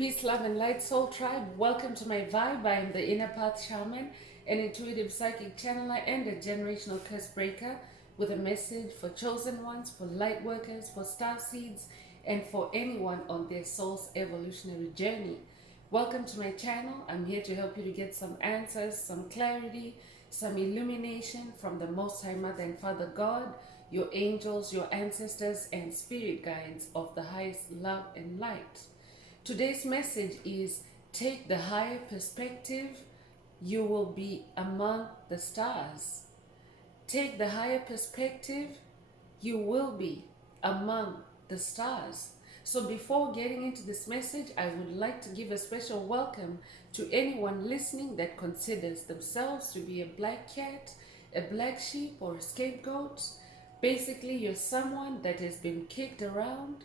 Peace, love, and light, soul tribe. Welcome to my vibe. I am the Inner Path Shaman, an intuitive psychic channeler and a generational curse breaker with a message for chosen ones, for light workers, for star seeds, and for anyone on their soul's evolutionary journey. Welcome to my channel. I'm here to help you to get some answers, some clarity, some illumination from the Most High Mother and Father God, your angels, your ancestors, and spirit guides of the highest love and light. Today's message is take the higher perspective, you will be among the stars. Take the higher perspective, you will be among the stars. So before getting into this message, I would like to give a special welcome to anyone listening that considers themselves to be a black cat, a black sheep, or a scapegoat. Basically, you're someone that has been kicked around,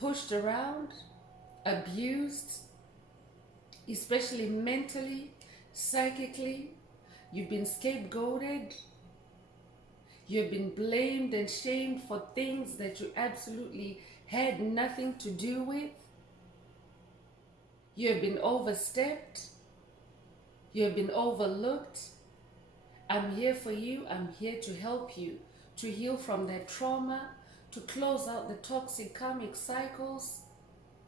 pushed around, abused, especially mentally, psychically. You've been scapegoated. You've been blamed and shamed for things that you absolutely had nothing to do with. You have been overstepped. You have been overlooked. I'm here for you. I'm here to help you to heal from that trauma, to close out the toxic karmic cycles,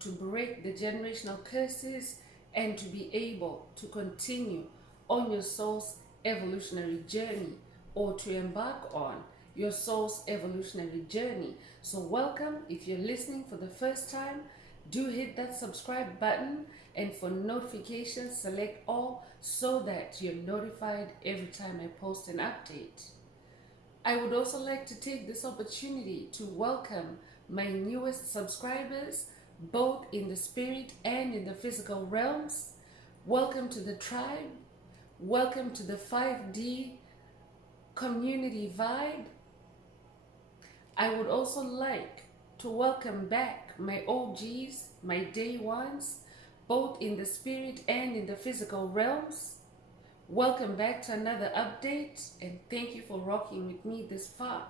to break the generational curses, and to be able to continue on your soul's evolutionary journey, or to embark on your soul's evolutionary journey. So welcome. If you're listening for the first time, do hit that subscribe button, and for notifications, select all so that you're notified every time I post an update. I would also like to take this opportunity to welcome my newest subscribers, both in the spirit and in the physical realms. Welcome to the tribe. Welcome to the 5D community vibe. I would also like to welcome back my OGs, my day ones, both in the spirit and in the physical realms. Welcome back to another update, and thank you for rocking with me this far.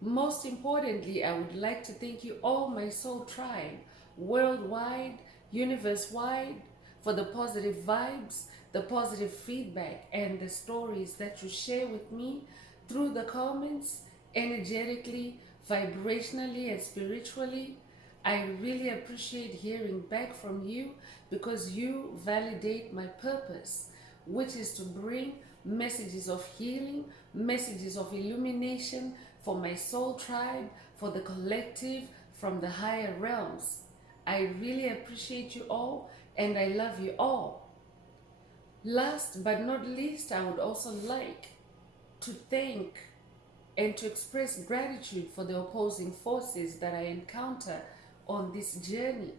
Most importantly, I would like to thank you all, my soul tribe, worldwide, universe-wide, for the positive vibes, the positive feedback, and the stories that you share with me through the comments, energetically, vibrationally, and spiritually. I really appreciate hearing back from you because you validate my purpose, which is to bring messages of healing, messages of illumination for my soul tribe, for the collective, from the higher realms. I really appreciate you all, and I love you all. Last but not least, I would also like to thank and to express gratitude for the opposing forces that I encounter on this journey,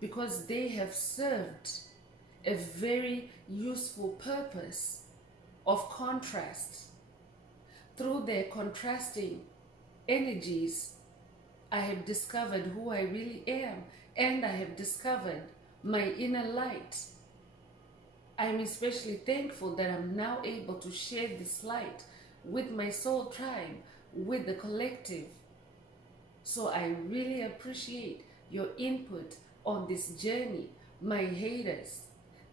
because they have served a very useful purpose of contrast. Through their contrasting energies, I have discovered who I really am, and I have discovered my inner light. I'm especially thankful that I'm now able to share this light with my soul tribe, with the collective. So I really appreciate your input on this journey, my haters,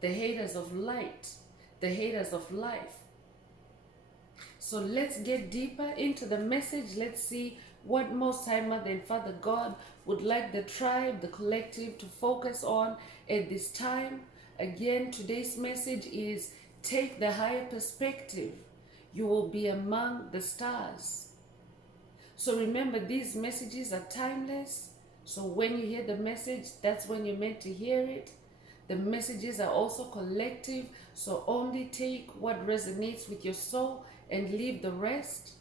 the haters of light, the haters of life. So let's get deeper into the message. Let's see what Most High Mother and Father God would like the tribe, the collective, to focus on at this time. Again, today's message is take the higher perspective. You will be among the stars. So remember, these messages are timeless. So when you hear the message, that's when you're meant to hear it. The messages are also collective, so only take what resonates with your soul and leave the rest.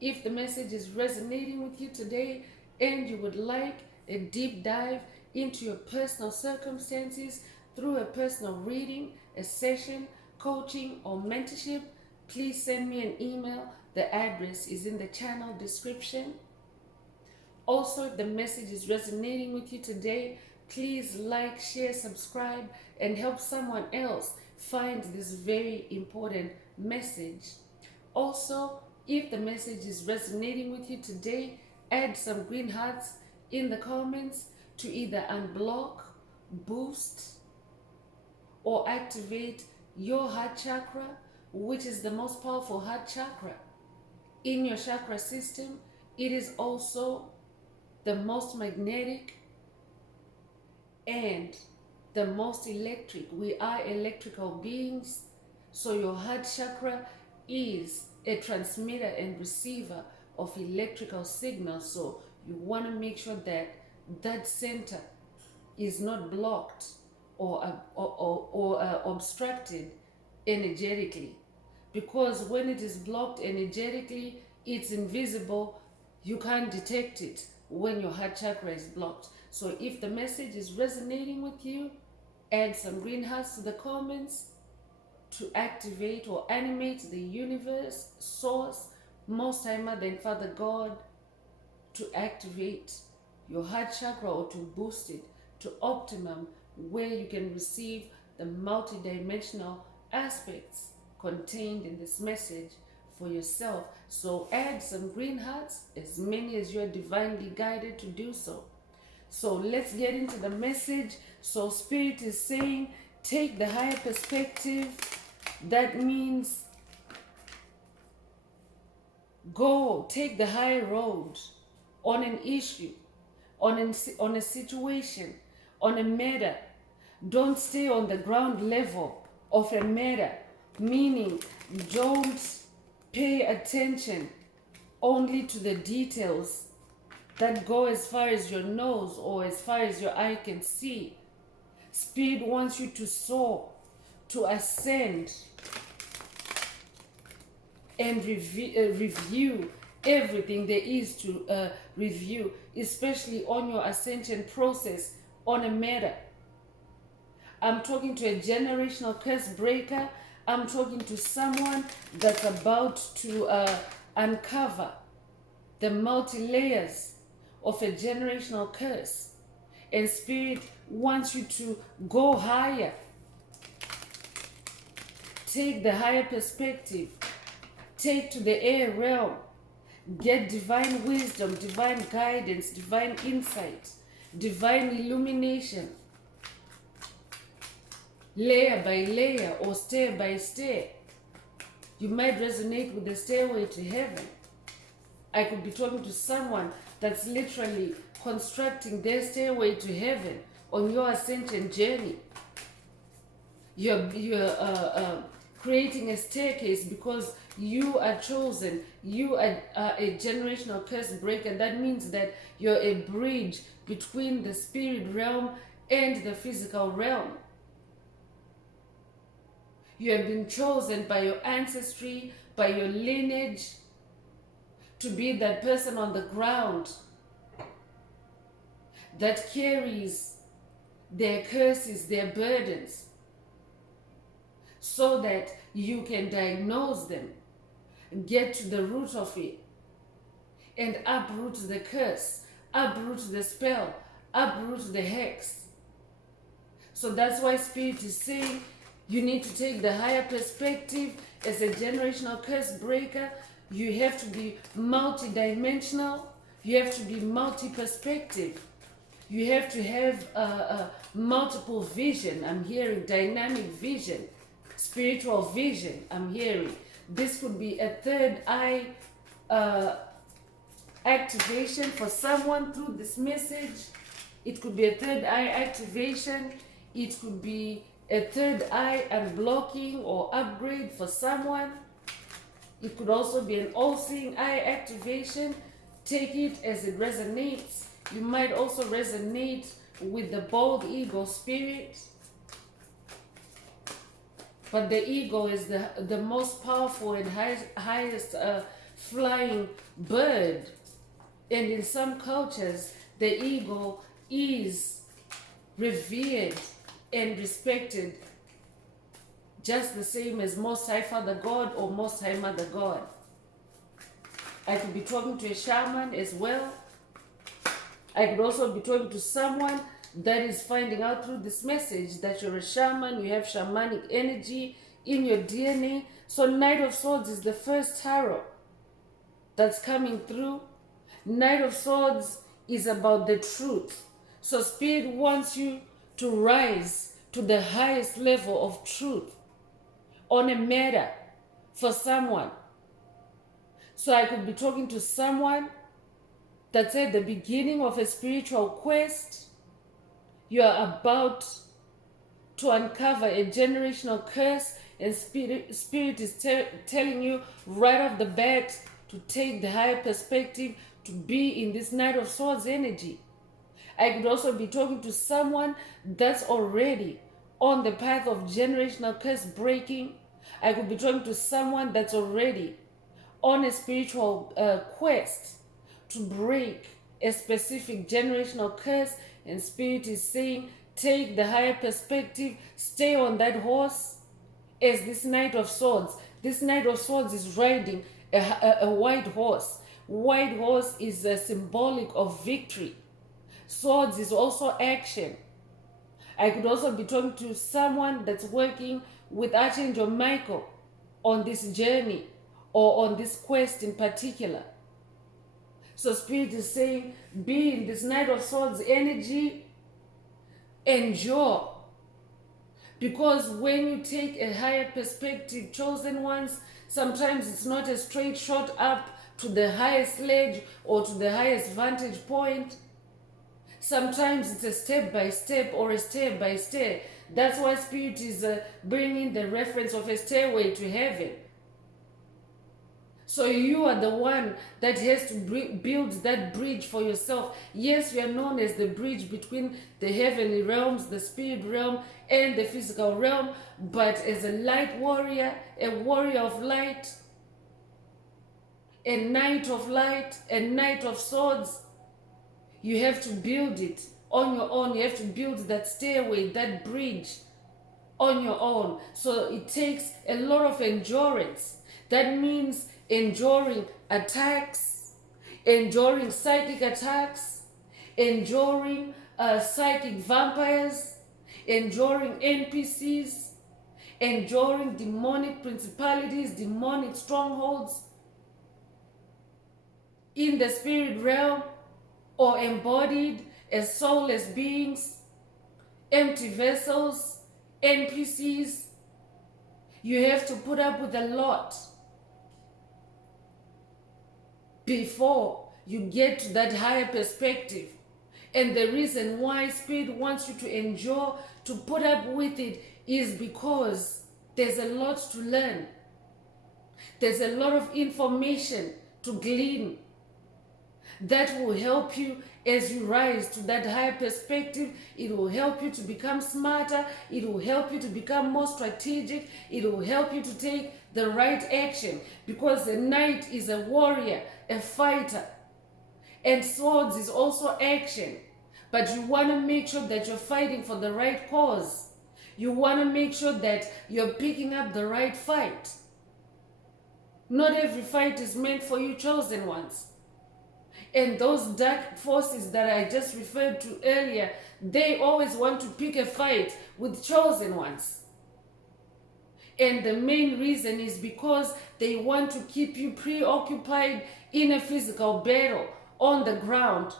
If the message is resonating with you today and you would like a deep dive into your personal circumstances through a personal reading, a session, coaching, or mentorship, please send me an email. The address is in the channel description. Also, if the message is resonating with you today, please like, share, subscribe, and help someone else find this very important message. Also, if the message is resonating with you today, add some green hearts in the comments to either unblock boost or activate your heart chakra, which is the most powerful heart chakra in your chakra system. It is also the most magnetic and the most electric. We are electrical beings, so your heart chakra is a transmitter and receiver of electrical signals. So you want to make sure that that center is not blocked or obstructed energetically, because when it is blocked energetically, it's invisible. You can't detect it when your heart chakra is blocked. So if the message is resonating with you, add some green hearts to the comments to activate or animate the universe, source, most high mother and father God, to activate your heart chakra or to boost it to optimum, where you can receive the multidimensional aspects contained in this message for yourself. So add some green hearts, as many as you're divinely guided to do so. So let's get into the message. So Spirit is saying, take the higher perspective. That means go, take the high road on an issue, on a situation, on a matter. Don't stay on the ground level of a matter, meaning don't pay attention only to the details that go as far as your nose or as far as your eye can see. Spirit wants you to soar, to ascend, and review everything there is to review, especially on your ascension process on a matter. I'm talking to a generational curse breaker. I'm talking to someone that's about to uncover the multi-layers of a generational curse. And Spirit wants you to go higher. Take the higher perspective. Take to the air realm. Get divine wisdom, divine guidance, divine insight, divine illumination. Layer by layer or stair by stair. You might resonate with the stairway to heaven. I could be talking to someone that's literally constructing their stairway to heaven on your ascension journey. You're creating a staircase because you are chosen. You are a generational curse breaker. That means that you're a bridge between the spirit realm and the physical realm. You have been chosen by your ancestry, by your lineage, to be that person on the ground that carries their curses, their burdens, so that you can diagnose them, get to the root of it, and uproot the curse, uproot the spell, uproot the hex. So that's why Spirit is saying you need to take the higher perspective. As a generational curse breaker, you have to be multidimensional. You have to be multi-perspective. You have to have multiple vision. I'm hearing dynamic vision, spiritual vision. I'm hearing this could be a third eye activation for someone through this message. It could be a third eye activation. It could be a third eye unblocking or upgrade for someone. It could also be an all-seeing eye activation. Take it as it resonates. You might also resonate with the bald eagle spirit. But the eagle is the most powerful and highest flying bird. And in some cultures, the eagle is revered and respected just the same as Most High Father God or Most High Mother God. I could be talking to a shaman as well. I could also be talking to someone that is finding out through this message that you're a shaman, you have shamanic energy in your DNA. So Knight of Swords is the first tarot that's coming through. Knight of Swords is about the truth. So Spirit wants you to rise to the highest level of truth on a matter for someone. So I could be talking to someone that's at the beginning of a spiritual quest. You are about to uncover a generational curse, and spirit is telling you right off the bat to take the higher perspective, to be in this Knight of Swords energy. I could also be talking to someone that's already on the path of generational curse breaking. I could be talking to someone that's already on a spiritual quest to break a specific generational curse, and spirit is saying, take the higher perspective, stay on that horse. As this Knight of Swords, this Knight of Swords is riding a white horse. White horse is a symbolic of victory. Swords is also action. I could also be talking to someone that's working with Archangel Michael on this journey or on this quest in particular. So spirit is saying, be in this Knight of Swords energy, endure. Because when you take a higher perspective, chosen ones, sometimes it's not a straight shot up to the highest ledge or to the highest vantage point. Sometimes it's a step by step or a step by step. That's why spirit is bringing the reference of a stairway to heaven. So you are the one that has to build that bridge for yourself. Yes, you are known as the bridge between the heavenly realms, the spirit realm, and the physical realm. But as a light warrior, a warrior of light, a knight of light, a knight of swords, you have to build it on your own. You have to build that stairway, that bridge on your own. So it takes a lot of endurance. That means enduring attacks, enduring psychic attacks, enduring psychic vampires, enduring NPCs, enduring demonic principalities, demonic strongholds in the spirit realm, or embodied as soulless beings, empty vessels, NPCs. You have to put up with a lot before you get to that higher perspective. And the reason why spirit wants you to endure, to put up with it, is because there's a lot to learn. There's a lot of information to glean that will help you as you rise to that higher perspective. It will help you to become smarter. It will help you to become more strategic. It will help you to take the right action, because the knight is a warrior, a fighter, and swords is also action. But you want to make sure that you're fighting for the right cause. You want to make sure that you're picking up the right fight. Not every fight is meant for you, chosen ones. And those dark forces that I just referred to earlier, they always want to pick a fight with chosen ones. And the main reason is because they want to keep you preoccupied in a physical battle on the ground,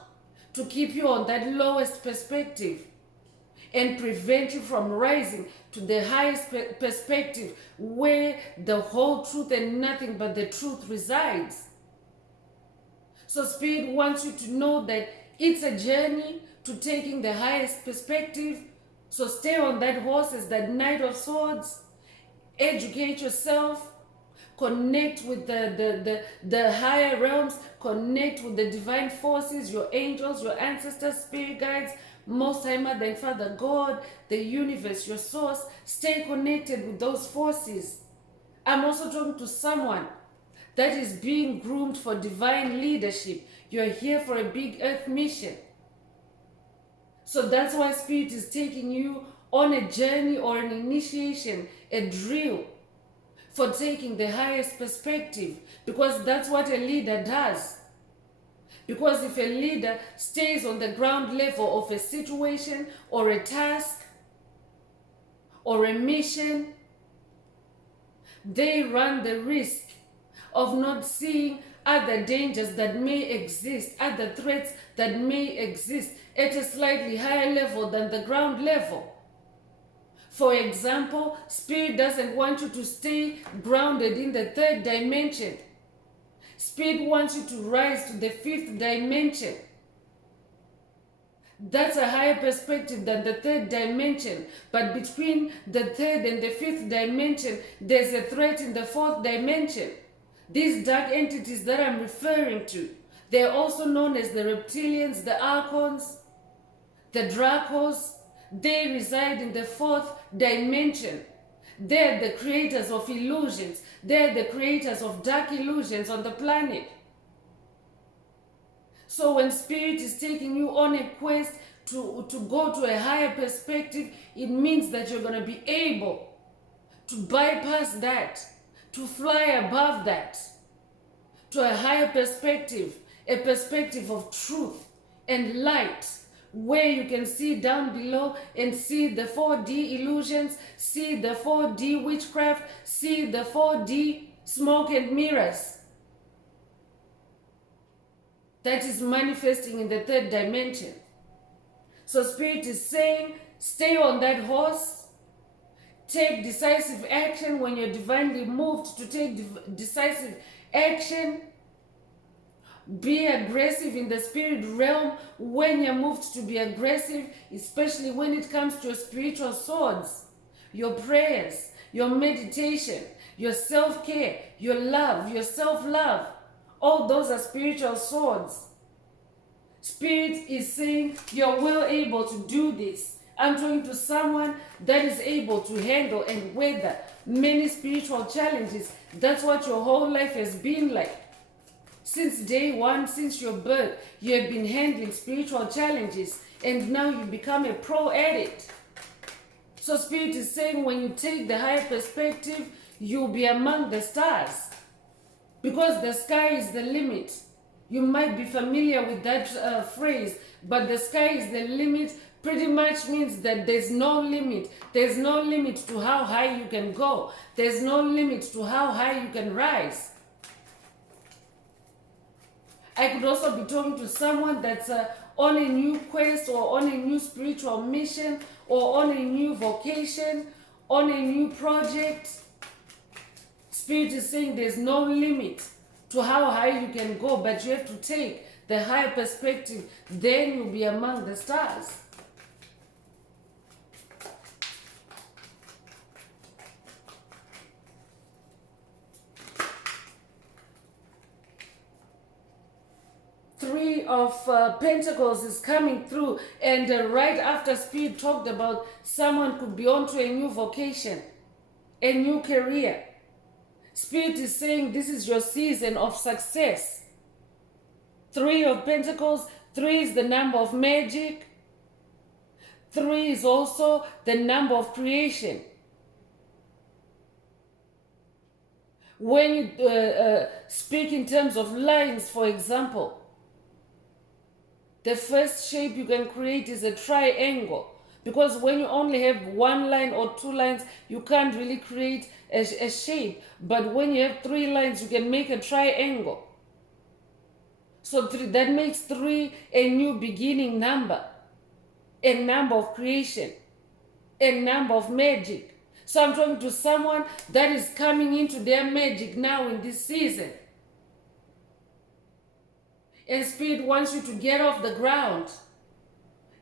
to keep you on that lowest perspective and prevent you from rising to the highest perspective, where the whole truth and nothing but the truth resides. So spirit wants you to know that it's a journey to taking the highest perspective. So stay on that horse as that Knight of Swords. Educate yourself. Connect with the higher realms. Connect with the divine forces, your angels, your ancestors, spirit guides, Most High Mother and Father God, the universe, your source. Stay connected with those forces. I'm also talking to someone that is being groomed for divine leadership. You're here for a big earth mission. So that's why spirit is taking you on a journey or an initiation, a drill for taking the highest perspective, because that's what a leader does. Because if a leader stays on the ground level of a situation or a task or a mission, they run the risk of not seeing other dangers that may exist, other threats that may exist at a slightly higher level than the ground level. For example, Spirit doesn't want you to stay grounded in the third dimension. Spirit wants you to rise to the fifth dimension. That's a higher perspective than the third dimension. But between the third and the fifth dimension, there's a threat in the fourth dimension. These dark entities that I'm referring to, they're also known as the reptilians, the archons, the dracos. They reside in the fourth dimension. They're the creators of illusions. They're the creators of dark illusions on the planet. So when Spirit is taking you on a quest to go to a higher perspective, it means that you're going to be able to bypass that, to fly above that, to a higher perspective, a perspective of truth and light, where you can see down below and see the 4D illusions, see the 4D witchcraft, see the 4D smoke and mirrors that is manifesting in the third dimension. So Spirit is saying, stay on that horse, take decisive action when you're divinely moved to take decisive action. Be aggressive in the spirit realm when you're moved to be aggressive, especially when it comes to your spiritual swords, your prayers, your meditation, your self-care, your love, your self-love. All those are spiritual swords. Spirit is saying you're well able to do this. I'm talking to someone that is able to handle and weather many spiritual challenges. That's what your whole life has been like. Since day one, since your birth, you have been handling spiritual challenges, and now you become a pro at it. So Spirit is saying when you take the higher perspective, you'll be among the stars. Because the sky is the limit. You might be familiar with that phrase, but the sky is the limit pretty much means that there's no limit. There's no limit to how high you can go. There's no limit to how high you can rise. I could also be talking to someone that's on a new quest or on a new spiritual mission or on a new vocation, on a new project. Spirit is saying there's no limit to how high you can go, but you have to take the higher perspective. Then you'll be among the stars. Three of Pentacles is coming through, and right after Spirit talked about someone could be onto a new vocation, a new career. Spirit is saying this is your season of success. Three of Pentacles, 3 is the number of magic. 3 is also the number of creation. When you speak in terms of lines, for example, the first shape you can create is a triangle. Because when you only have one line or 2 lines, you can't really create a shape. But when you have 3 lines, you can make a triangle. So that makes 3 a new beginning number, a number of creation, a number of magic. So I'm talking to someone that is coming into their magic now in this season. And Spirit wants you to get off the ground.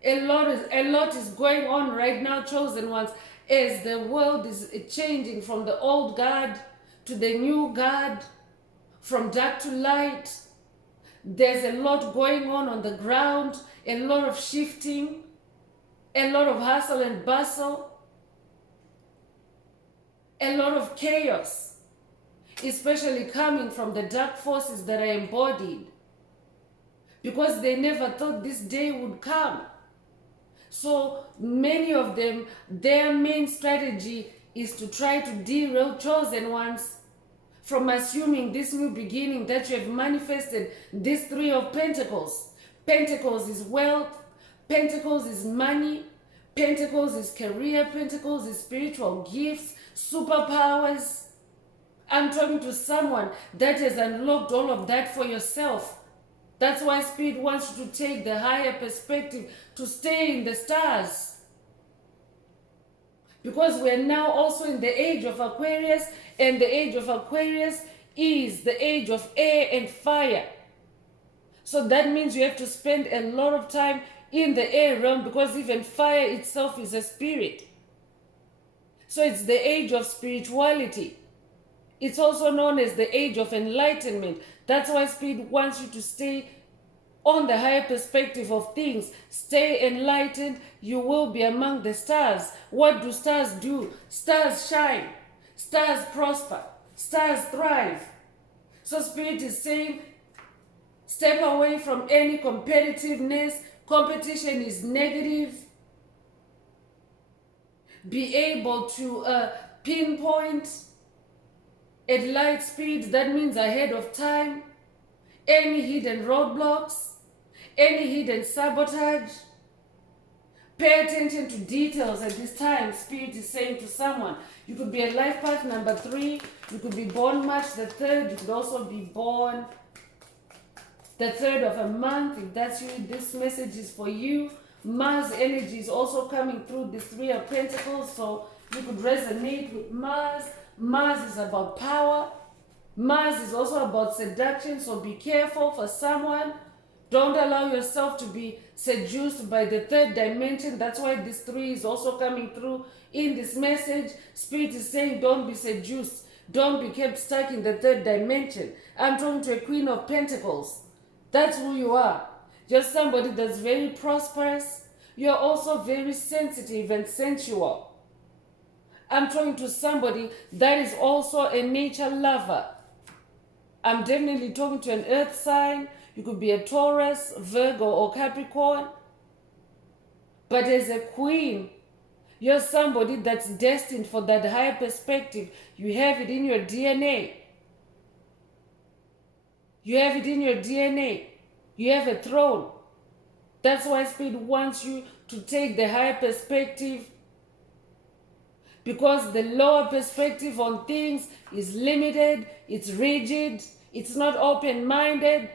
A lot is going on right now, chosen ones, as the world is changing from the old God to the new God, from dark to light. There's a lot going on the ground, a lot of shifting, a lot of hustle and bustle, a lot of chaos, especially coming from the dark forces that are embodied, because they never thought this day would come. So many of them, their main strategy is to try to derail chosen ones from assuming this new beginning that you have manifested. This 3 of Pentacles. Pentacles is wealth. Pentacles is money. Pentacles is career. Pentacles is spiritual gifts, superpowers, I'm talking to someone that has unlocked all of that for yourself. That's why Spirit wants you to take the higher perspective, to stay in the stars. Because we're now also in the age of Aquarius, and the age of Aquarius is the age of air and fire. So that means you have to spend a lot of time in the air realm, because even fire itself is a spirit. So it's the age of spirituality. It's also known as the age of enlightenment. That's why Spirit wants you to stay on the higher perspective of things. Stay enlightened. You will be among the stars. What do stars do? Stars shine. Stars prosper. Stars thrive. So Spirit is saying, step away from any competitiveness. Competition is negative. Be able to pinpoint at light speed. That means ahead of time. Any hidden roadblocks, any hidden sabotage. Pay attention to details at this time. Spirit is saying to someone, you could be a life path number 3. You could be born March the 3rd. You could also be born the 3rd of a month. If that's you, this message is for you. Mars energy is also coming through this 3 of Pentacles, so you could resonate with Mars. Mars is about power. Mars is also about seduction, so be careful for someone. Don't allow yourself to be seduced by the 3rd dimension. That's why this 3 is also coming through in this message. Spirit is saying don't be seduced. Don't be kept stuck in the 3rd dimension. I'm talking to a Queen of Pentacles. That's who you are. Just somebody that's very prosperous. You're also very sensitive and sensual. I'm talking to somebody that is also a nature lover. I'm definitely talking to an earth sign. You could be a Taurus, Virgo, or Capricorn. But as a queen, you're somebody that's destined for that higher perspective. You have it in your DNA. You have it in your DNA. You have a throne. That's why Spirit wants you to take the higher perspective, because the lower perspective on things is limited, it's rigid, it's not open-minded,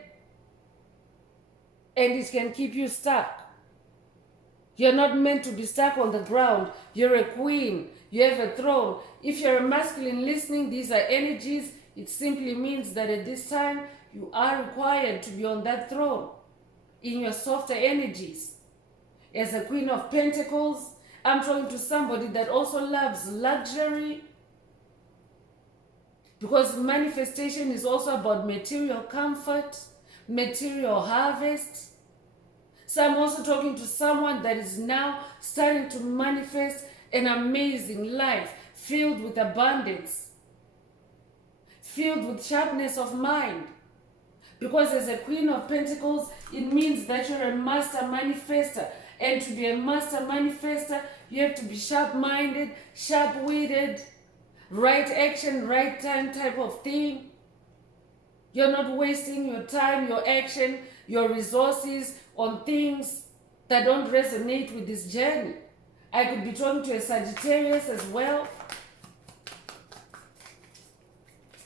and it can keep you stuck. You're not meant to be stuck on the ground. You're a queen. You have a throne. If you're a masculine listening, these are energies. It simply means that at this time, you are required to be on that throne in your softer energies. As a Queen of Pentacles, I'm talking to somebody that also loves luxury, because manifestation is also about material comfort, material harvest. So I'm also talking to someone that is now starting to manifest an amazing life filled with abundance, filled with sharpness of mind. Because as a Queen of Pentacles, it means that you're a master manifester. And to be a master manifester, you have to be sharp-minded, sharp-witted, right action, right time type of thing. You're not wasting your time, your action, your resources on things that don't resonate with this journey. I could be talking to a Sagittarius as well.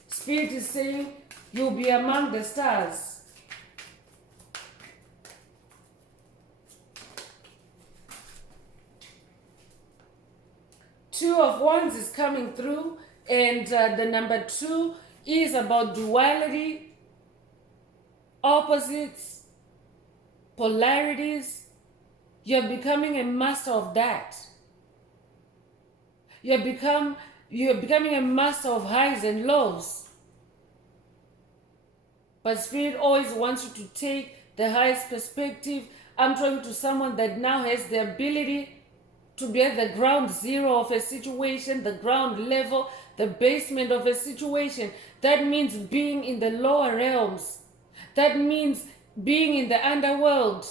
Spirit is saying you'll be among the stars. Two of Wands is coming through, and the number 2 is about duality, opposites, polarities. You're becoming a master of that. You're becoming a master of highs and lows. But Spirit always wants you to take the highest perspective. I'm talking to someone that now has the ability to be at the ground zero of a situation, the ground level, the basement of a situation. That means being in the lower realms. That means being in the underworld,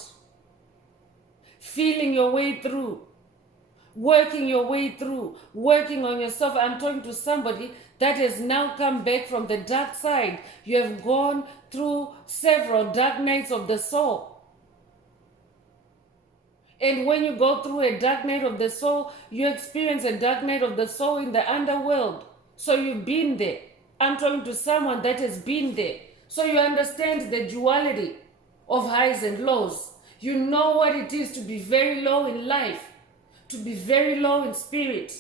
feeling your way through, working your way through, working on yourself. I'm talking to somebody that has now come back from the dark side. You have gone through several dark nights of the soul. And when you go through a dark night of the soul, you experience a dark night of the soul in the underworld. So you've been there. I'm talking to someone that has been there. So you understand the duality of highs and lows. You know what it is to be very low in life, to be very low in spirit,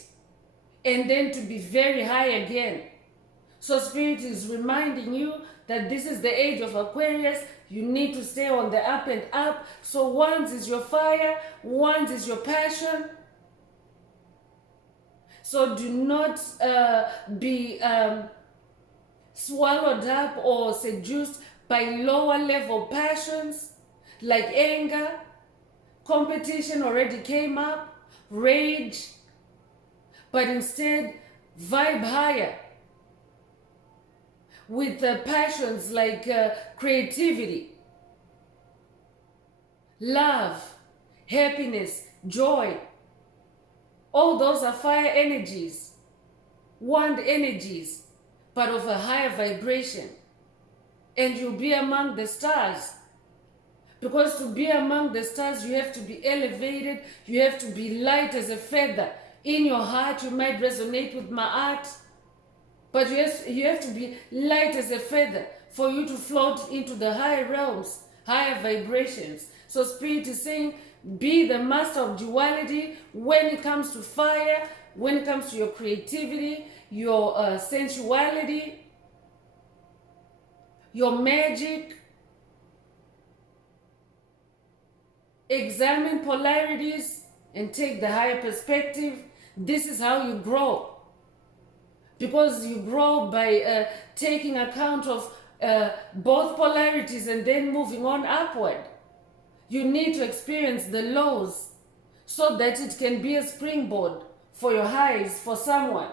and then to be very high again. So spirit is reminding you that this is the age of Aquarius. You need to stay on the up and up. So ones is your fire, ones is your passion. So do not be swallowed up or seduced by lower level passions like anger, competition already came up, rage, but instead vibe higher with passions like creativity, love, happiness, joy. All those are fire energies, wand energies, but of a higher vibration. And you'll be among the stars. Because to be among the stars, you have to be elevated, you have to be light as a feather. In your heart, you might resonate with my art, but you have to be light as a feather for you to float into the higher realms, higher vibrations. So Spirit is saying, be the master of duality when it comes to fire, when it comes to your creativity, your sensuality, your magic. Examine polarities and take the higher perspective. This is how you grow. Because you grow by taking account of both polarities and then moving on upward. You need to experience the lows so that it can be a springboard for your highs for someone.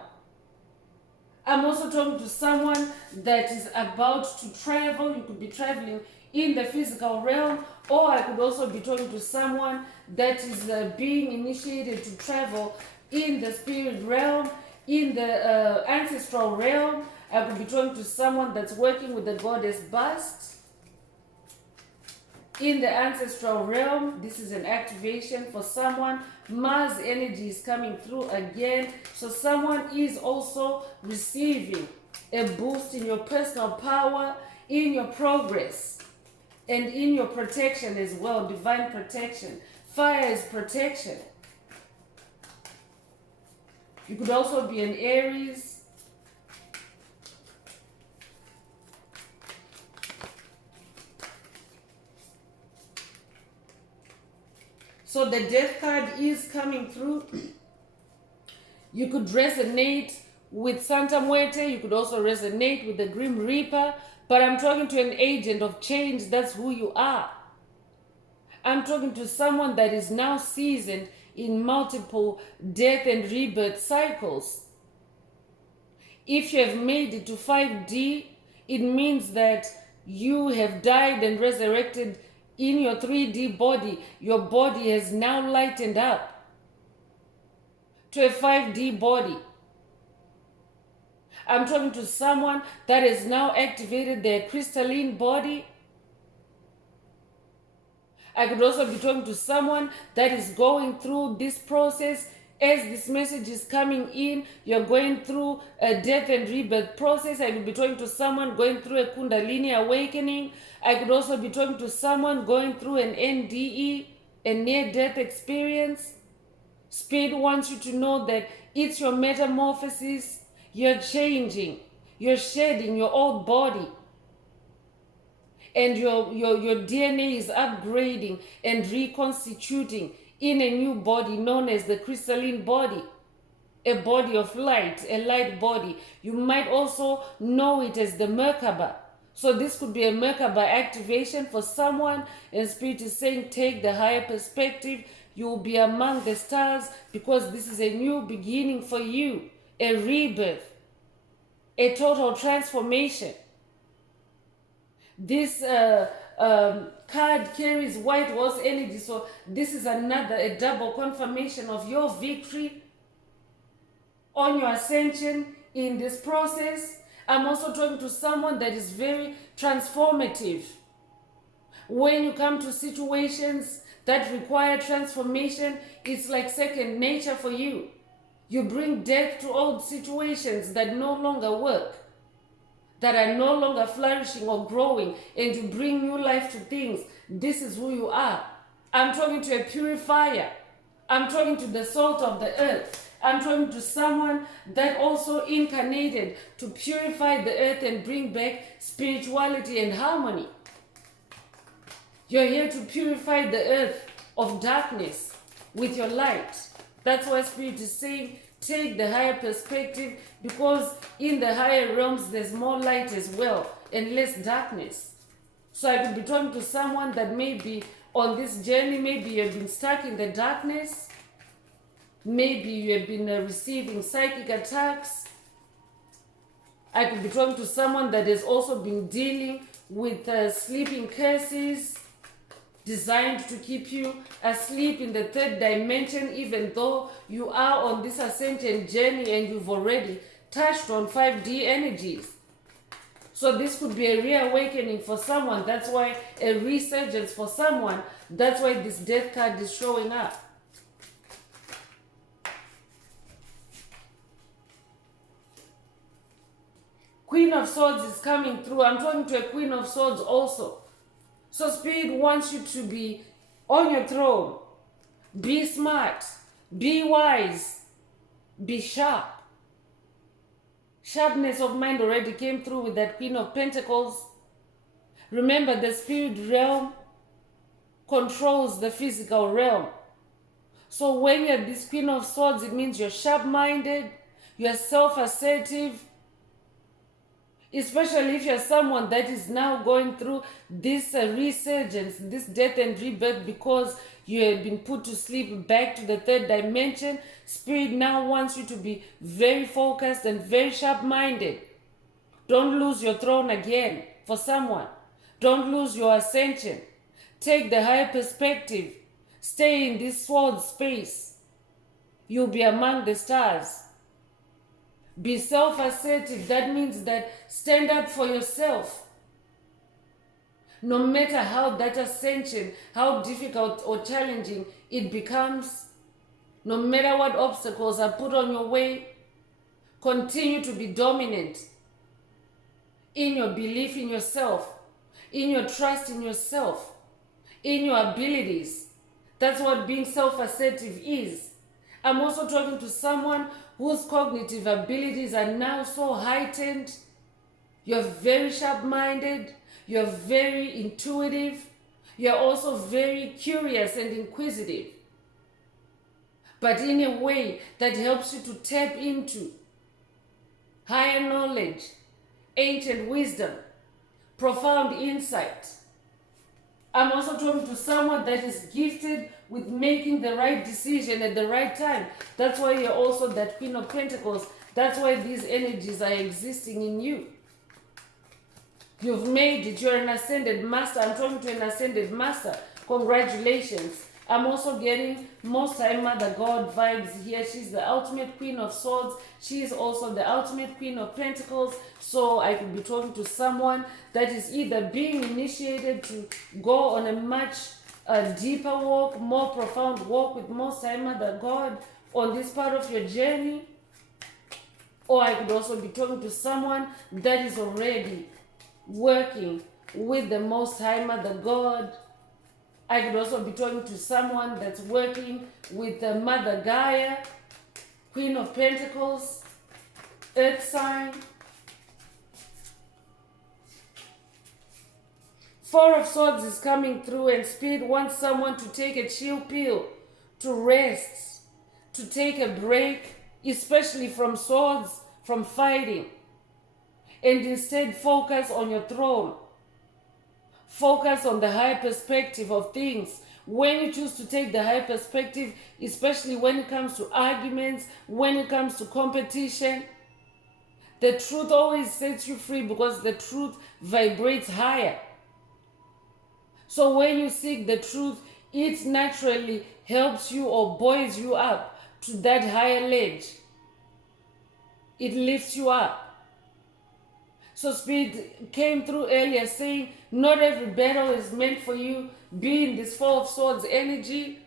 I'm also talking to someone that is about to travel. You could be traveling in the physical realm, or I could also be talking to someone that is being initiated to travel in the spirit realm, in the ancestral realm. I could be talking to someone that's working with the goddess bust. In the ancestral realm, this is an activation for someone. Mars energy is coming through again. So someone is also receiving a boost in your personal power, in your progress, and in your protection as well, divine protection. Fire is protection. You could also be an Aries. So the death card is coming through. You could resonate with Santa Muerte. You could also resonate with the Grim Reaper. But I'm talking to an agent of change. That's who you are. I'm talking to someone that is now seasoned in multiple death and rebirth cycles. If you have made it to 5D, it means that you have died and resurrected in your 3D body. Your body has now lightened up to a 5D body. I'm talking to someone that has now activated their crystalline body. I could also be talking to someone that is going through this process. As this message is coming in, you're going through a death and rebirth process. I could be talking to someone going through a Kundalini awakening. I could also be talking to someone going through an NDE, a near-death experience. Spirit wants you to know that it's your metamorphosis. You're changing. You're shedding your old body. And your DNA is upgrading and reconstituting in a new body known as the crystalline body. A body of light, a light body. You might also know it as the Merkaba. So this could be a Merkaba activation for someone, and Spirit is saying take the higher perspective. You will be among the stars because this is a new beginning for you, a rebirth, a total transformation. This card carries white horse energy, so this is a double confirmation of your victory on your ascension in this process. I'm also talking to someone that is very transformative. When you come to situations that require transformation, it's like second nature for you. You bring death to old situations that no longer work. that are no longer flourishing or growing, and you bring new life to things. This is who you are. I'm talking to a purifier. I'm talking to the salt of the earth. I'm talking to someone that also incarnated to purify the earth and bring back spirituality and harmony. You're here to purify the earth of darkness with your light. That's why Spirit is saying, take the higher perspective, because in the higher realms there's more light as well and less darkness. So I could be talking to someone that may be on this journey. Maybe you've been stuck in the darkness. Maybe you have been receiving psychic attacks. I could be talking to someone that has also been dealing with sleeping curses designed to keep you asleep in the third dimension, even though you are on this ascension journey and you've already touched on 5D energies. So this could be a reawakening for someone. That's why a resurgence for someone. That's why this death card is showing up. Queen of Swords is coming through. I'm talking to a Queen of Swords also. So Spirit wants you to be on your throne. Be smart. Be wise. Be sharp. Sharpness of mind already came through with that Queen of Pentacles. Remember, the spirit realm controls the physical realm. So when you're this Queen of Swords, it means you're sharp-minded, you're self-assertive, especially if you're someone that is now going through this resurgence, this death and rebirth, because you have been put to sleep back to the third dimension. Spirit now wants you to be very focused and very sharp-minded. Don't lose your throne again for someone. Don't lose your ascension. Take the higher perspective. Stay in this sword space. You'll be among the stars. Be self-assertive. That means that stand up for yourself. No matter how that ascension, how difficult or challenging it becomes, no matter what obstacles are put on your way, continue to be dominant in your belief in yourself, in your trust in yourself, in your abilities. That's what being self-assertive is. I'm also talking to someone whose cognitive abilities are now so heightened. You're very sharp-minded. You're very intuitive. You're also very curious and inquisitive, but in a way that helps you to tap into higher knowledge, ancient wisdom, profound insight. I'm also talking to someone that is gifted with making the right decision at the right time. That's why you're also that Queen of Pentacles. That's why these energies are existing in you. You've made it. You're an ascended master. I'm talking to an ascended master. Congratulations. I'm also getting Most High Mother God vibes here. She's the ultimate Queen of Swords. She's also the ultimate Queen of Pentacles. So I could be talking to someone that is either being initiated to go on a much deeper walk, more profound walk with Most High Mother God on this part of your journey. Or I could also be talking to someone that is already working with the Most High Mother God. I could also be talking to someone that's working with the Mother Gaia, Queen of Pentacles, Earth sign. Four of Swords is coming through, and Spirit wants someone to take a chill pill, to rest, to take a break, especially from swords, from fighting, and instead focus on your throne. Focus on the high perspective of things. When you choose to take the high perspective, especially when it comes to arguments, when it comes to competition, the truth always sets you free, because the truth vibrates higher. So when you seek the truth, it naturally helps you or buoys you up to that higher ledge. It lifts you up. So Spirit came through earlier saying, not every battle is meant for you. Be in this Four of Swords energy.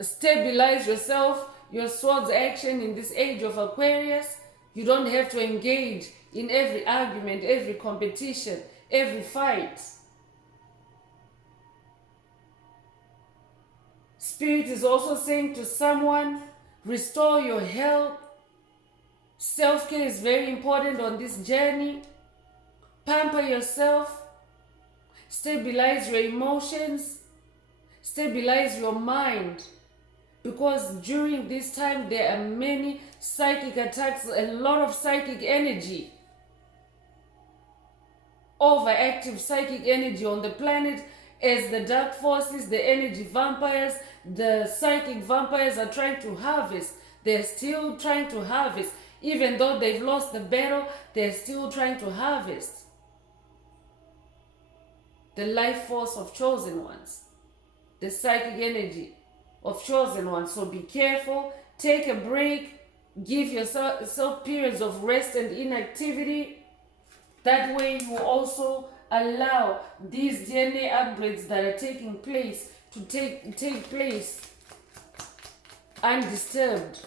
Stabilize yourself, your swords action in this age of Aquarius. You don't have to engage in every argument, every competition, every fight. Spirit is also saying to someone, restore your health. Self-care is very important on this journey. Pamper yourself. Stabilize your emotions. Stabilize your mind. Because during this time, there are many psychic attacks, a lot of psychic energy. Overactive psychic energy on the planet, as the dark forces, the energy vampires, the psychic vampires are trying to harvest. They're still trying to harvest. Even though they've lost the battle, they're still trying to harvest the life force of chosen ones, the psychic energy of chosen ones. So be careful, take a break, give yourself periods of rest and inactivity. That way you also allow these DNA upgrades that are taking place to take place undisturbed.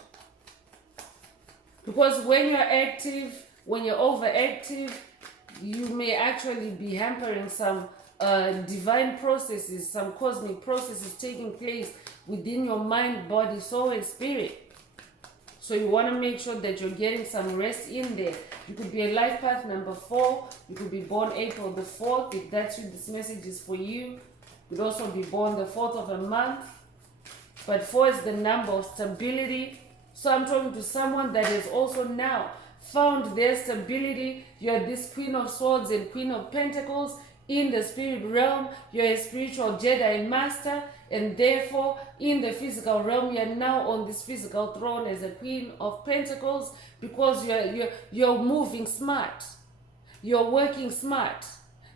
Because when you're active, when you're overactive, you may actually be hampering some divine processes, some cosmic processes taking place within your mind, body, soul, and spirit. So you want to make sure that you're getting some rest in there. You could be a life path number 4. You could be born April the 4th. If that's you, this message is for you. You could also be born the 4th of a month. But 4 is the number of stability. So I'm talking to someone that has also now found their stability. You're this Queen of Swords and Queen of Pentacles in the spirit realm. You're a spiritual Jedi Master. And therefore, in the physical realm, you're now on this physical throne as a Queen of Pentacles, because you're moving smart. You're working smart.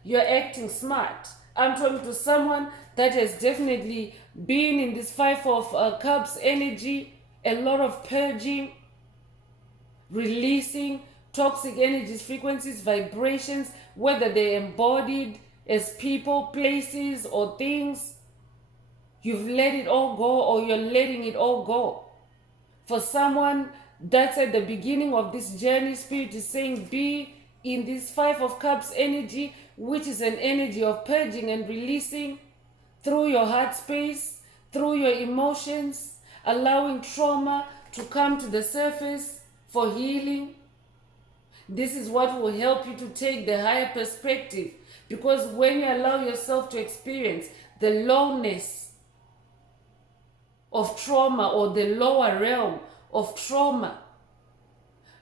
You're acting smart. I'm talking to someone that has definitely been in this 5 of Cups energy, a lot of purging, releasing toxic energies, frequencies, vibrations, whether they're embodied as people, places, or things. You've let it all go, or you're letting it all go. For someone that's at the beginning of this journey, Spirit is saying be in this 5 of Cups energy, which is an energy of purging and releasing through your heart space, through your emotions, allowing trauma to come to the surface for healing. This is what will help you to take the higher perspective, because when you allow yourself to experience the lowness of trauma, or the lower realm of trauma,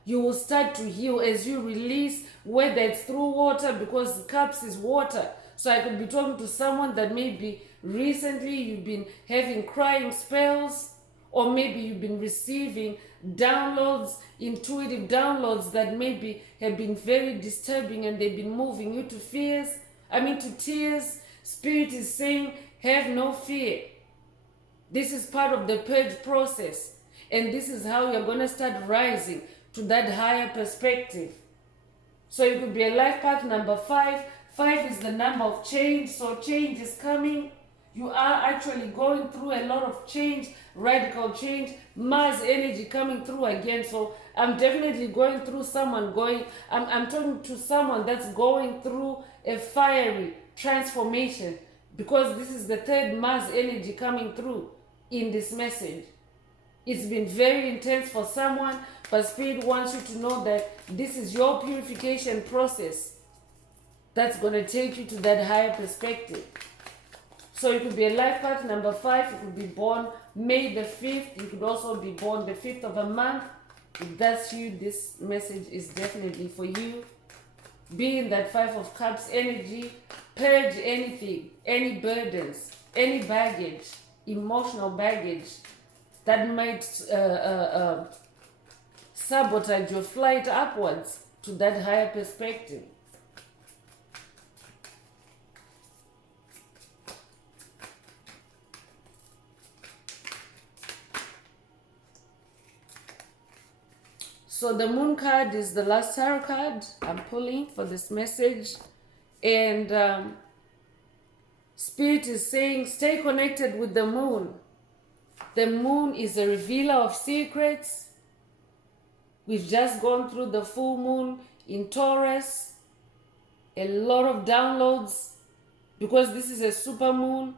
you will start to heal as you release, whether it's through water, because Cups is water. So I could be talking to someone that maybe recently you've been having crying spells, or maybe you've been receiving downloads, intuitive downloads that maybe have been very disturbing, and they've been moving you to to tears. Spirit is saying, have no fear. This is part of the purge process, and this is how you're going to start rising to that higher perspective. So you could be a life path number 5. 5 is the number of change, so change is coming. You are actually going through a lot of change, radical change, Mars energy coming through again. So I'm definitely I'm talking to someone that's going through a fiery transformation, because this is the 3rd Mars energy coming through in this message. It's been very intense for someone, but Spirit wants you to know that this is your purification process that's going to take you to that higher perspective. So you could be a life path number 5. You could be born May the 5th. You could also be born the 5th of a month. If that's you, this message is definitely for you. Be in that 5 of Cups energy. Purge anything, any burdens, any baggage, emotional baggage that might sabotage your flight upwards to that higher perspective. So the Moon card is the last tarot card I'm pulling for this message. And Spirit is saying, stay connected with the Moon. The Moon is a revealer of secrets. We've just gone through the full moon in Taurus. A lot of downloads because this is a super moon.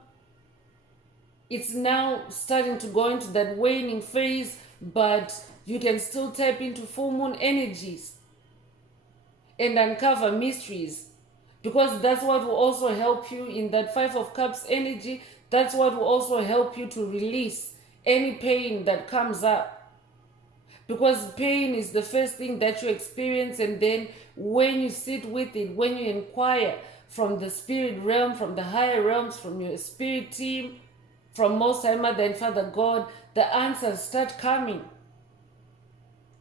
It's now starting to go into that waning phase, but you can still tap into full moon energies and uncover mysteries, because that's what will also help you in that Five of Cups energy. That's what will also help you to release any pain that comes up, because pain is the first thing that you experience, and then when you sit with it, when you inquire from the spirit realm, from the higher realms, from your spirit team, from Most High Mother and Father God, the answers start coming.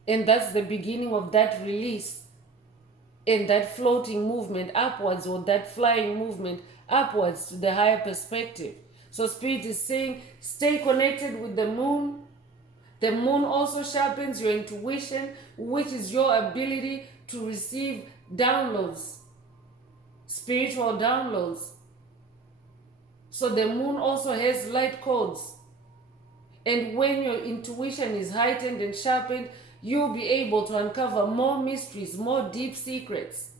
And that's the beginning of that release and that floating movement upwards, or that flying movement upwards to the higher perspective. So Spirit is saying, stay connected with the moon. The moon also sharpens your intuition, which is your ability to receive downloads, spiritual downloads. So the moon also has light codes. And when your intuition is heightened and sharpened, you'll be able to uncover more mysteries, more deep secrets.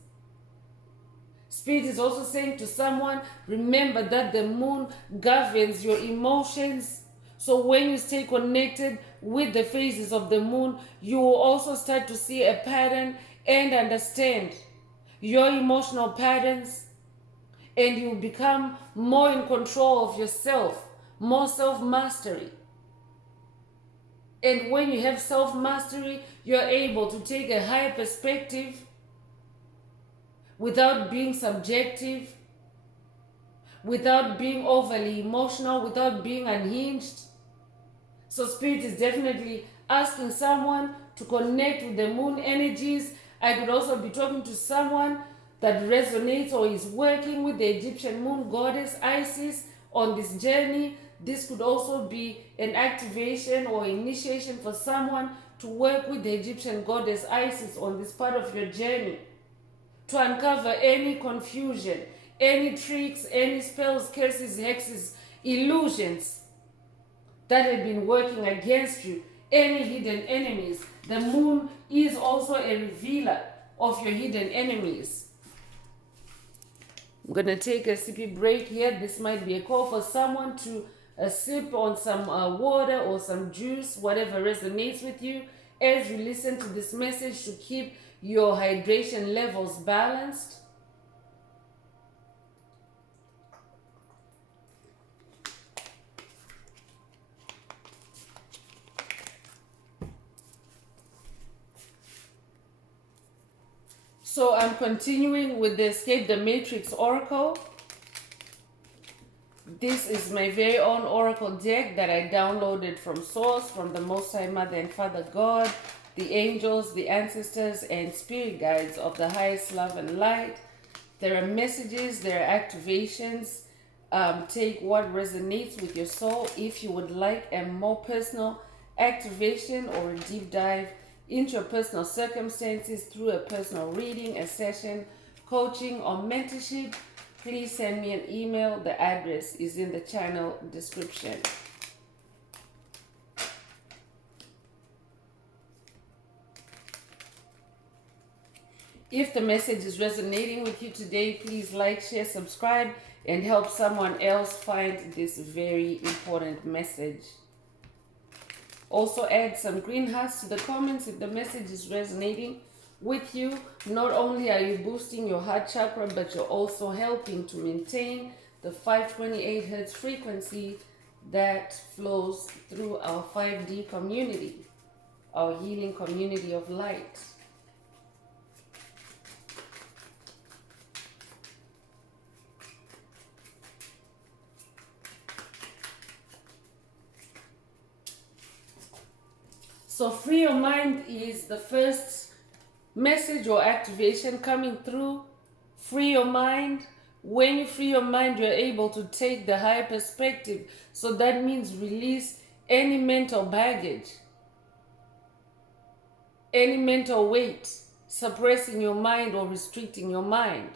Spirit is also saying to someone, remember that the moon governs your emotions. So when you stay connected with the phases of the moon, you will also start to see a pattern and understand your emotional patterns, and you become more in control of yourself, more self-mastery. And when you have self-mastery, you're able to take a higher perspective without being subjective, without being overly emotional, without being unhinged. So Spirit is definitely asking someone to connect with the moon energies. I could also be talking to someone that resonates or is working with the Egyptian moon goddess Isis on this journey. This could also be an activation or initiation for someone to work with the Egyptian goddess Isis on this part of your journey, to uncover any confusion, any tricks, any spells, curses, hexes, illusions that have been working against you, any hidden enemies. The moon is also a revealer of your hidden enemies. I'm going to take a sippy break here. This might be a call for someone to sip on some water or some juice, whatever resonates with you, as you listen to this message, to keep your hydration levels balanced. So I'm continuing with the Escape the Matrix Oracle. This is my very own Oracle deck that I downloaded from Source, from the Most High Mother and Father God, the angels, the ancestors, and spirit guides of the highest love and light. There are messages, there are activations. Take what resonates with your soul. If you would like a more personal activation or a deep dive into your personal circumstances through a personal reading, a session, coaching, or mentorship, please send me an email. The address is in the channel description. If the message is resonating with you today, please like, share, subscribe, and help someone else find this very important message. Also add some green hearts to the comments if the message is resonating with you. Not only are you boosting your heart chakra, but you're also helping to maintain the 528 Hertz frequency that flows through our 5D community, our healing community of light. So free your mind is the first message or activation coming through. Free your mind. When you free your mind, you're able to take the high perspective. So that means release any mental baggage, any mental weight suppressing your mind or restricting your mind.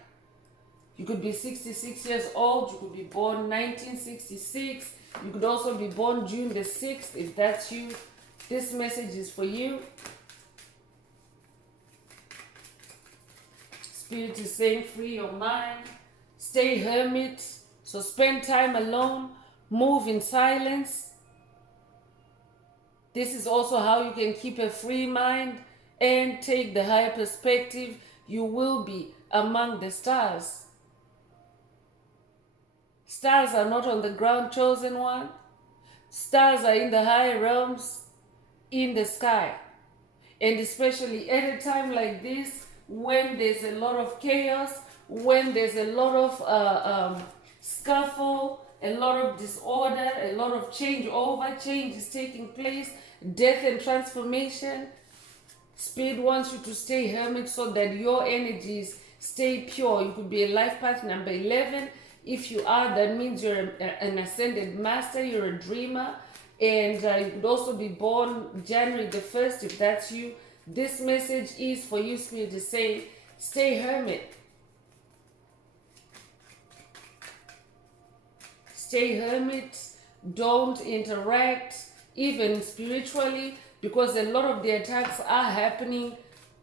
You could be 66 years old. You could be born 1966. You could also be born June the 6th if that's you. This message is for you. Spirit is saying free your mind, stay hermit, so spend time alone, move in silence. This is also how you can keep a free mind and take the higher perspective. You will be among the stars. Stars are not on the ground, chosen one. Stars are in the high realms, in the sky. And especially at a time like this, when there's a lot of chaos, when there's a lot of scuffle, a lot of disorder, a lot of change is taking place, death and transformation. Spirit wants you to stay hermit so that your energies stay pure. You could be a life path number 11. If you are, that means you're an ascended master, you're a dreamer. And you could also be born January the 1st if that's you. This message is for you. Spirit is saying, stay hermit. Stay hermit. Don't interact, even spiritually, because a lot of the attacks are happening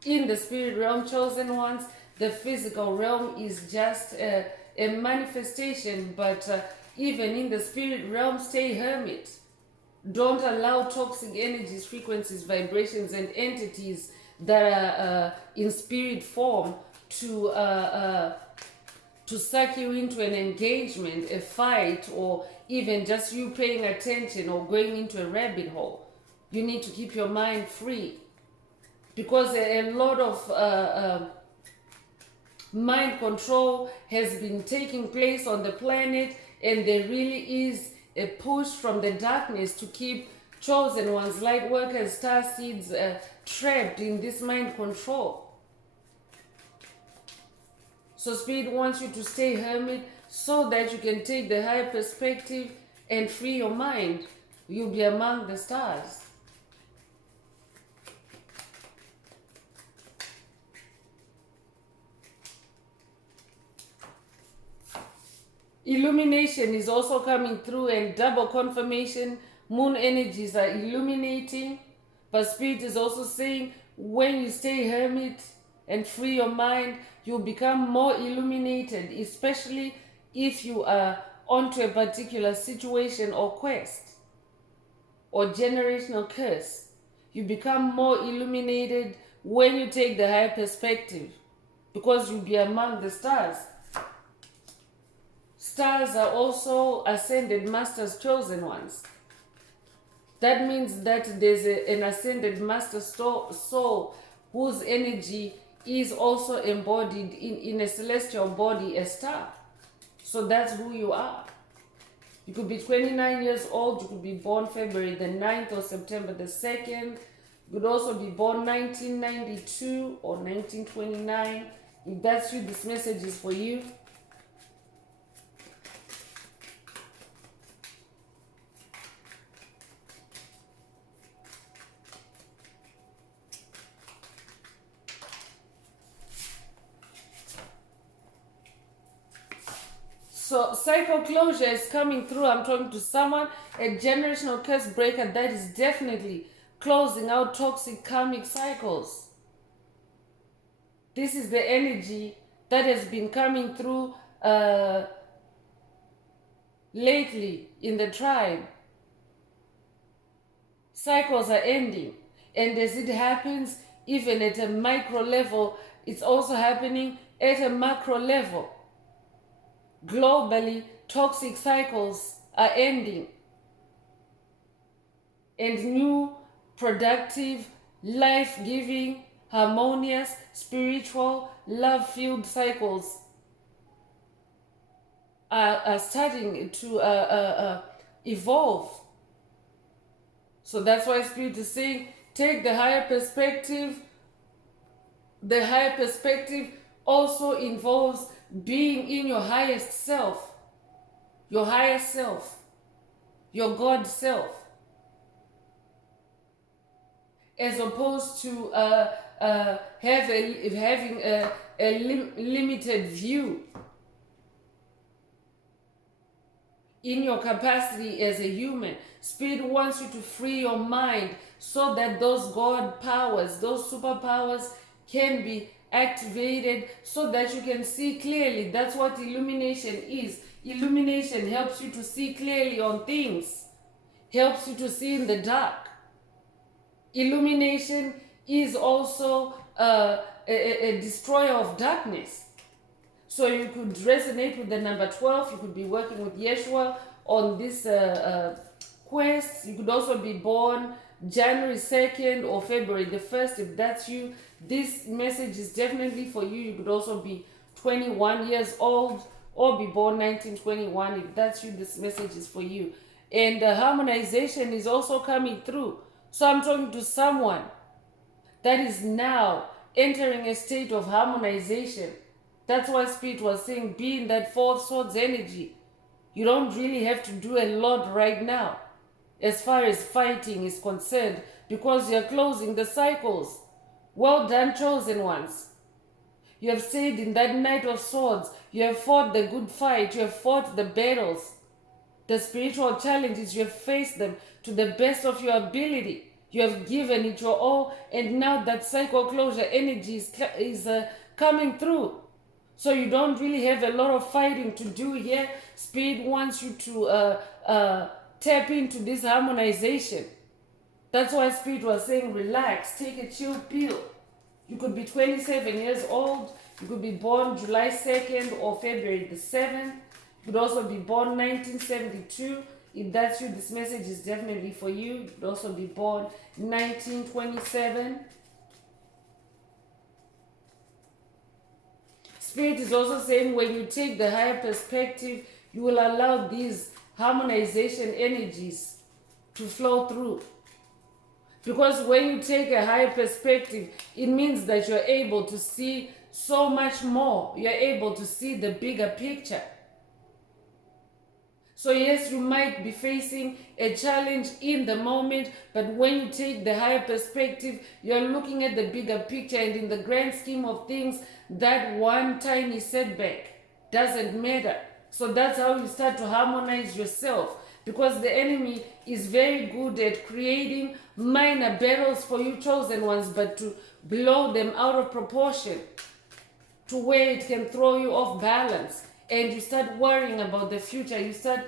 in the spirit realm, chosen ones. The physical realm is just a manifestation, but even in the spirit realm, stay hermit. Don't allow toxic energies, frequencies, vibrations, and entities that are in spirit form to suck you into an engagement, a fight, or even just you paying attention or going into a rabbit hole. You need to keep your mind free, because a lot of mind control has been taking place on the planet, and there really is a push from the darkness to keep chosen ones, light workers, star seeds trapped in this mind control. So Spirit wants you to stay hermit so that you can take the higher perspective and free your mind. You'll be among the stars. Illumination is also coming through, and double confirmation. Moon energies are illuminating, but Spirit is also saying when you stay hermit and free your mind, you'll become more illuminated, especially if you are onto a particular situation or quest or generational curse. You become more illuminated when you take the higher perspective, because you'll be among the stars. Stars are also ascended masters, chosen ones. That means that there's an ascended master soul whose energy is also embodied in a celestial body, a star. So that's who you are. You could be 29 years old. You could be born February the 9th or September the 2nd. You could also be born 1992 or 1929. If that's you, this message is for you. So cycle closure is coming through. I'm talking to someone, a generational curse breaker that is definitely closing out toxic karmic cycles. This is the energy that has been coming through lately in the tribe. Cycles are ending, and as it happens, even at a micro level, it's also happening at a macro level. Globally, toxic cycles are ending, and new, productive, life-giving, harmonious, spiritual, love-filled cycles are starting to evolve. So that's why Spirit is saying, take the higher perspective. The higher perspective also involves being in your highest self, your higher self, your God self, as opposed to having a limited view in your capacity as a human. Spirit wants you to free your mind so that those God powers, those superpowers can be activated so that you can see clearly. That's what illumination is. Illumination helps you to see clearly on things, helps you to see in the dark. Illumination is also a destroyer of darkness. So you could resonate with the number 12. You could be working with Yeshua on this quest. You could also be born January 2nd or February the 1st. If that's you, this message is definitely for you. You could also be 21 years old or be born 1921. If that's you, this message is for you. And harmonization is also coming through. So I'm talking to someone that is now entering a state of harmonization. That's why Spirit was saying, be in that fourth swords energy. You don't really have to do a lot right now as far as fighting is concerned, because you're closing the cycles. Well done, chosen ones. You have stayed in that Knight of Swords. You have fought the good fight. You have fought the battles. The spiritual challenges, you have faced them to the best of your ability. You have given it your all, and now that cycle closure energy is coming through. So you don't really have a lot of fighting to do here. Spirit wants you to tap into this harmonization. That's why Spirit was saying, relax, take a chill pill. You could be 27 years old. You could be born July 2nd or February the 7th. You could also be born 1972. If that's you, this message is definitely for you. You could also be born 1927. Spirit is also saying, when you take the higher perspective, you will allow these harmonization energies to flow through. Because when you take a higher perspective, it means that you're able to see so much more. You're able to see the bigger picture. So yes, you might be facing a challenge in the moment, but when you take the higher perspective, you're looking at the bigger picture, and in the grand scheme of things, that one tiny setback doesn't matter. So that's how you start to harmonize yourself, because the enemy is very good at creating minor battles for you chosen ones, but to blow them out of proportion to where it can throw you off balance, and you start worrying about the future. You start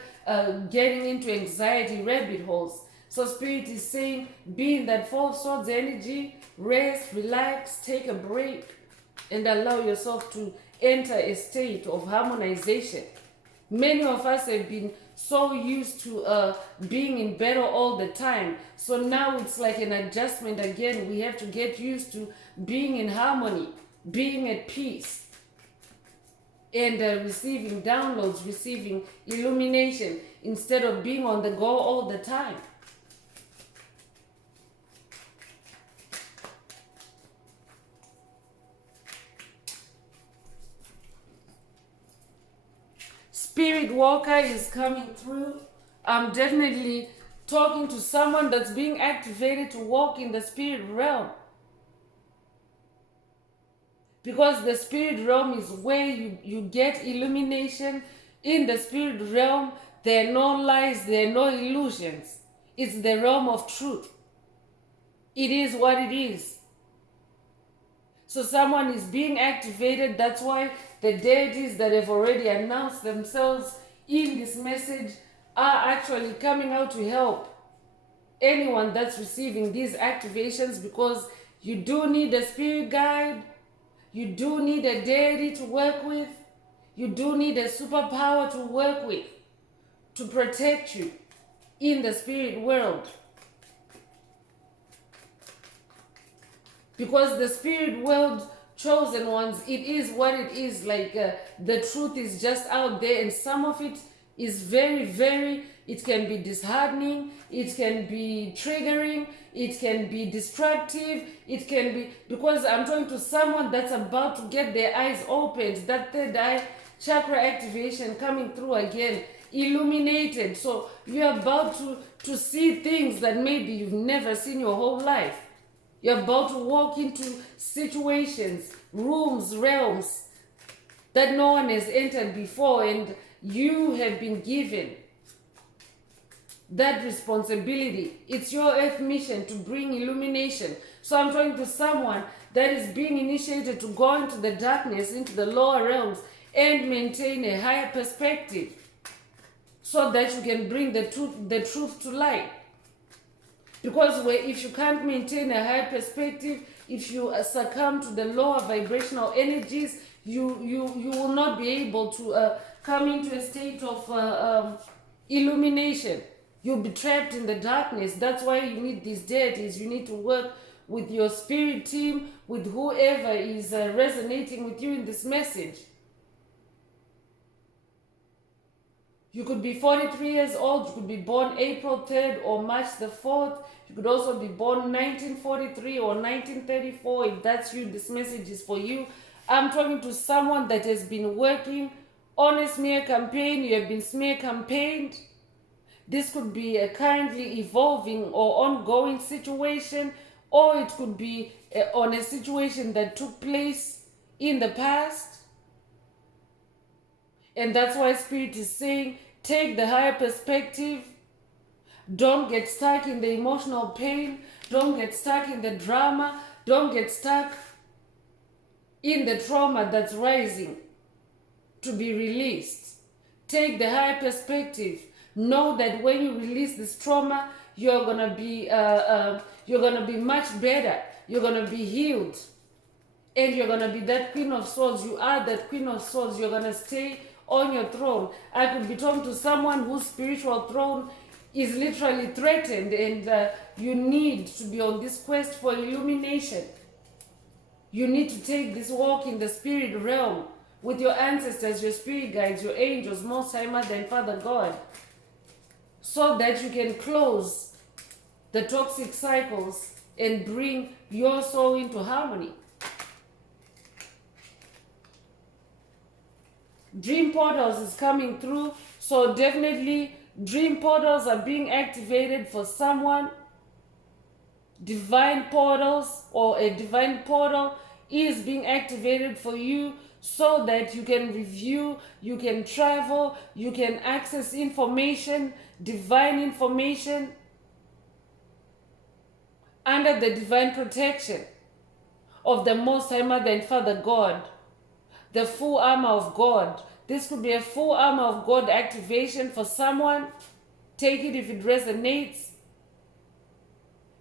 getting into anxiety rabbit holes. So Spirit is saying, be in that fourth swords energy, rest, relax, take a break, and allow yourself to enter a state of harmonization. Many of us have been so used to being in battle all the time. So now it's like an adjustment again. We have to get used to being in harmony, being at peace, and receiving downloads, receiving illumination, instead of being on the go all the time. Spirit Walker is coming through. I'm definitely talking to someone that's being activated to walk in the spirit realm. Because the spirit realm is where you get illumination. In the spirit realm, there are no lies, there are no illusions. It's the realm of truth. It is what it is. So someone is being activated. That's why the deities that have already announced themselves in this message are actually coming out to help anyone that's receiving these activations, because you do need a spirit guide. You do need a deity to work with. You do need a superpower to work with to protect you in the spirit world. Because the spirit world, chosen ones, it is what it is. Like the truth is just out there, and some of it is very, very, it can be disheartening, it can be triggering, it can be destructive, it can be, because I'm talking to someone that's about to get their eyes opened, that third eye chakra activation coming through again, illuminated. So you're about to see things that maybe you've never seen your whole life. You're about to walk into situations, rooms, realms that no one has entered before, and you have been given that responsibility. It's your earth mission to bring illumination. So I'm talking to someone that is being initiated to go into the darkness, into the lower realms, and maintain a higher perspective so that you can bring the truth to light. Because if you can't maintain a high perspective, if you succumb to the lower vibrational energies, you will not be able to come into a state of illumination. You'll be trapped in the darkness. That's why you need these deities. You need to work with your spirit team, with whoever is resonating with you in this message. You could be 43 years old, you could be born April 3rd or March the 4th. You could also be born 1943 or 1934. If that's you, this message is for you. I'm talking to someone that has been working on a smear campaign. You have been smear campaigned. This could be a currently evolving or ongoing situation, or it could be on a situation that took place in the past. And that's why Spirit is saying, take the higher perspective. Don't get stuck in the emotional pain. Don't get stuck in the drama. Don't get stuck in the trauma that's rising to be released. Take the higher perspective. Know that when you release this trauma, you're gonna be much better. You're gonna be healed, and you're gonna be that Queen of Swords. You are that Queen of Swords. You're gonna stay on your throne. I could be talking to someone whose spiritual throne is literally threatened, and you need to be on this quest for illumination. You need to take this walk in the spirit realm with your ancestors, your spirit guides, your angels, Most High Mother and Father God, so that you can close the toxic cycles and bring your soul into harmony. Dream portals is coming through, so definitely dream portals are being activated for someone. Divine portals or a divine portal is being activated for you so that you can review, you can travel, you can access information, divine information, under the divine protection of the Most High Mother and Father God. The full armor of God. This could be a full armor of God activation for someone. Take it if it resonates.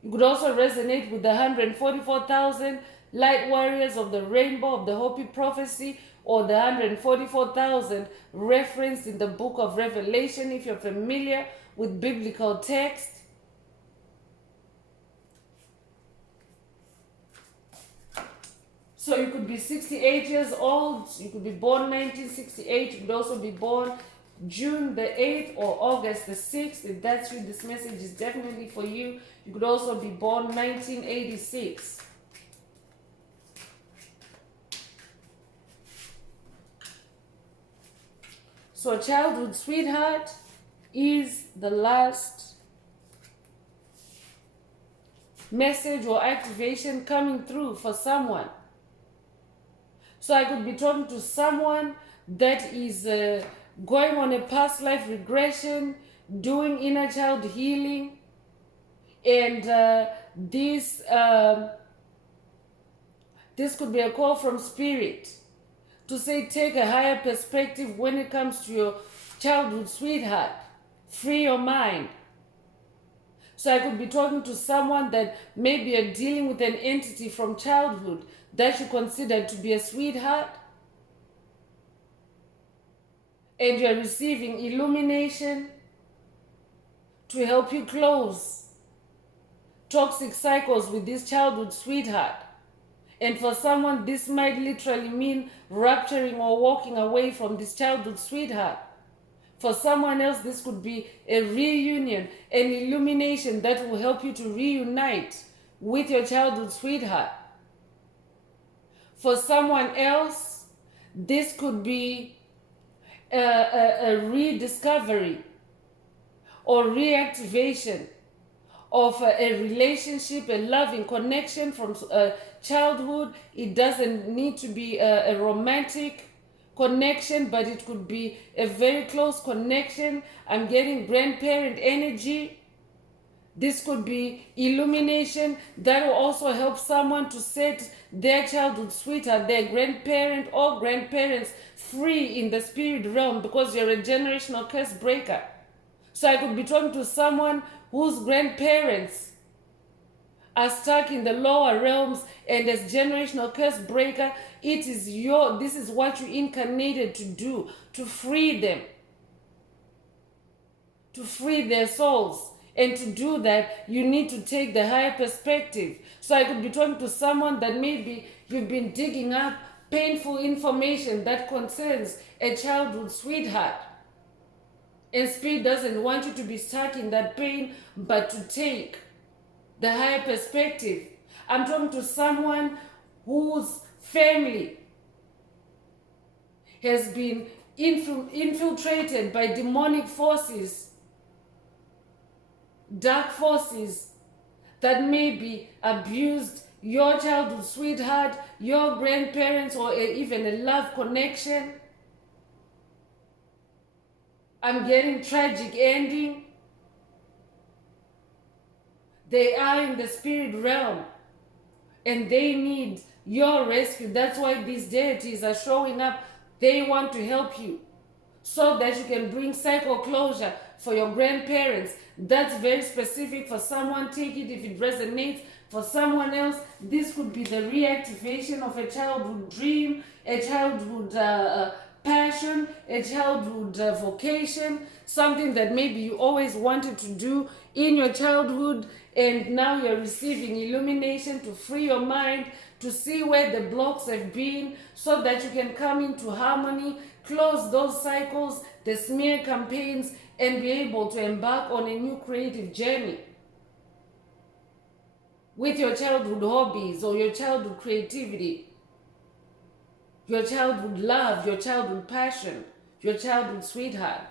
You could also resonate with the 144,000 light warriors of the rainbow of the Hopi prophecy, or the 144,000 referenced in the book of Revelation if you're familiar with biblical text. So you could be 68 years old, you could be born 1968, you could also be born June the 8th or August the 6th. If that's you, this message is definitely for you. You could also be born 1986. So childhood sweetheart is the last message or activation coming through for someone. So I could be talking to someone that is going on a past life regression, doing inner child healing, and this could be a call from Spirit to say, take a higher perspective when it comes to your childhood sweetheart. Free your mind. So I could be talking to someone that maybe you're dealing with an entity from childhood that you consider to be a sweetheart, and you're receiving illumination to help you close toxic cycles with this childhood sweetheart. And for someone, this might literally mean rupturing or walking away from this childhood sweetheart. For someone else, this could be a reunion, an illumination that will help you to reunite with your childhood sweetheart. For someone else, this could be a rediscovery or reactivation of a relationship, a loving connection from childhood. It doesn't need to be a romantic connection, but it could be a very close connection. I'm getting grandparent energy. This could be illumination that will also help someone to set their childhood sweetheart, their grandparent or grandparents free in the spirit realm, because you're a generational curse breaker. So I could be talking to someone whose grandparents are stuck in the lower realms, and as generational curse breaker, this is what you incarnated to do, to free them, to free their souls. And to do that, you need to take the higher perspective. So I could be talking to someone that maybe you've been digging up painful information that concerns a childhood sweetheart. And Spirit doesn't want you to be stuck in that pain, but to take the higher perspective. I'm talking to someone whose family has been infiltrated by demonic forces, dark forces that maybe abused your childhood sweetheart, your grandparents, or even a love connection. I'm getting tragic ending. They are in the spirit realm and they need your rescue. That's why these deities are showing up. They want to help you so that you can bring cycle closure for your grandparents. That's very specific for someone. Take it if it resonates. For someone else, this could be the reactivation of a childhood dream, a childhood passion, a childhood vocation, something that maybe you always wanted to do in your childhood, and now you're receiving illumination to free your mind, to see where the blocks have been, so that you can come into harmony, close those cycles, the smear campaigns, and be able to embark on a new creative journey with your childhood hobbies or your childhood creativity, your childhood love, your childhood passion, your childhood sweetheart.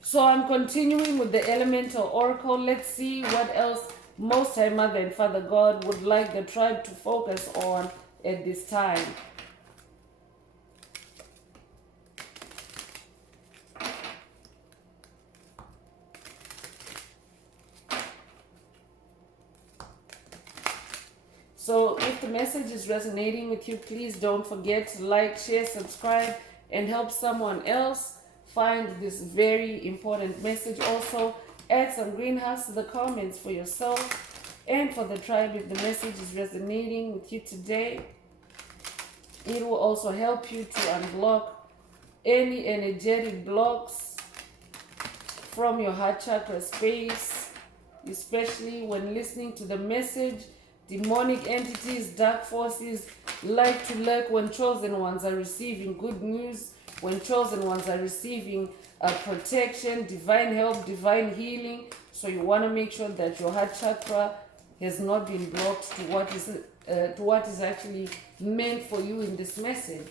So I'm continuing with the elemental oracle. Let's see what else Most High Mother and Father God would like the tribe to focus on at this time. So if the message is resonating with you, please don't forget to like, share, subscribe, and help someone else find this very important message. Also, add some greenhouse to the comments for yourself and for the tribe if the message is resonating with you today. It will also help you to unblock any energetic blocks from your heart chakra space, especially when listening to the message. Demonic entities, dark forces like to lurk when chosen ones are receiving good news, when chosen ones are receiving protection, divine help, divine healing. So you want to make sure that your heart chakra has not been blocked to what is actually meant for you in this message.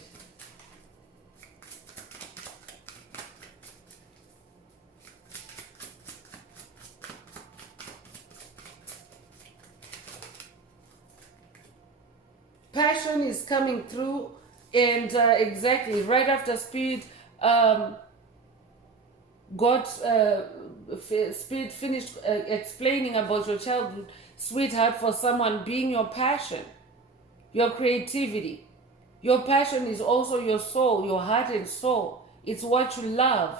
Passion is coming through, and exactly right after Spirit Spirit finished explaining about your childhood sweetheart for someone being your passion, your creativity. Your passion is also your soul, your heart and soul. It's what you love.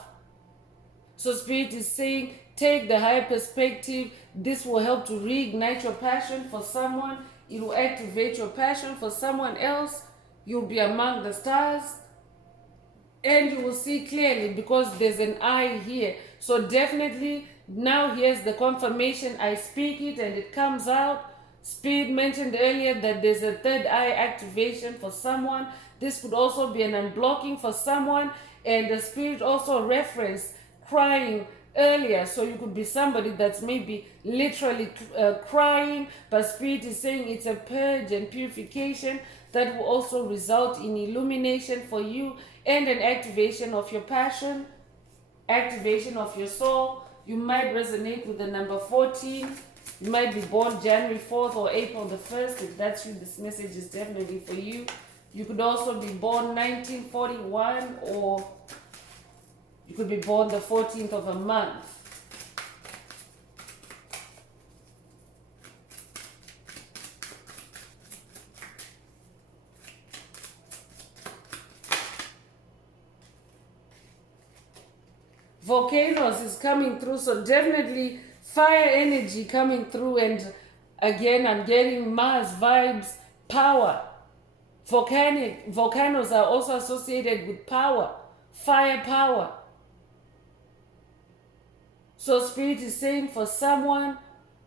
So Spirit is saying, take the higher perspective. This will help to reignite your passion for someone. It will activate your passion for someone else. You'll be among the stars. And you will see clearly because there's an eye here. So definitely, now here's the confirmation. I speak it and it comes out. Spirit mentioned earlier that there's a third eye activation for someone. This could also be an unblocking for someone. And the Spirit also referenced crying earlier, so you could be somebody that's maybe literally crying, but Spirit is saying it's a purge and purification that will also result in illumination for you and an activation of your passion, activation of your soul. You might resonate with the number 14. You might be born January 4th or April the 1st. If that's you, this message is definitely for you. You could also be born 1941, or you could be born the 14th of a month. Volcanoes is coming through, so definitely fire energy coming through. And again, I'm getting Mars vibes, power. Volcanoes are also associated with power, firepower. So Spirit is saying for someone,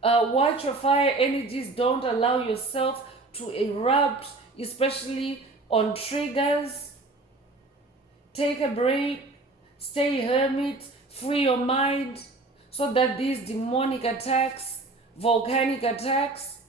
watch your fire energies. Don't allow yourself to erupt, especially on triggers. Take a break, stay hermit, free your mind, so that these demonic attacks, volcanic attacks,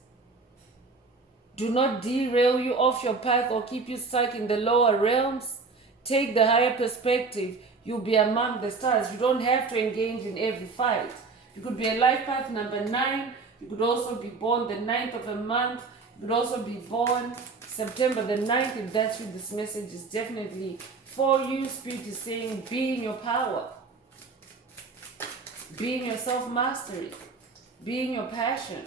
do not derail you off your path or keep you stuck in the lower realms. Take the higher perspective. You'll be among the stars. You don't have to engage in every fight. You could be a life path number 9. You could also be born the 9th of a month. You could also be born September the 9th. If that's what this message is definitely for you. Spirit is saying, be in your power. Be in your self-mastery. Be in your passion.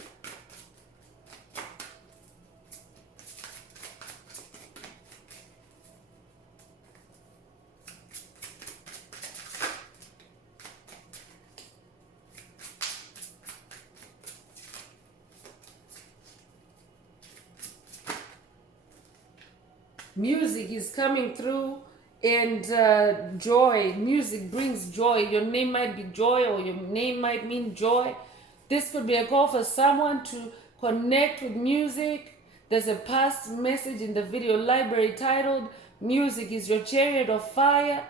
Music is coming through, and joy. Music brings joy. Your name might be Joy, or your name might mean joy. This could be a call for someone to connect with music. There's a past message in the video library titled, Music is Your Chariot of Fire,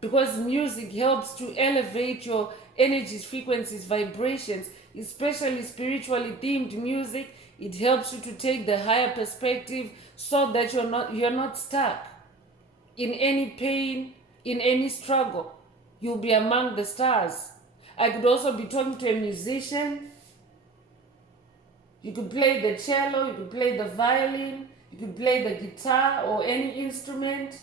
because music helps to elevate your energies, frequencies, vibrations, especially spiritually themed music. It helps you to take the higher perspective, so that you're not stuck in any pain, in any struggle. You'll be among the stars. I could also be talking to a musician. You could play the cello, you could play the violin, you could play the guitar or any instrument.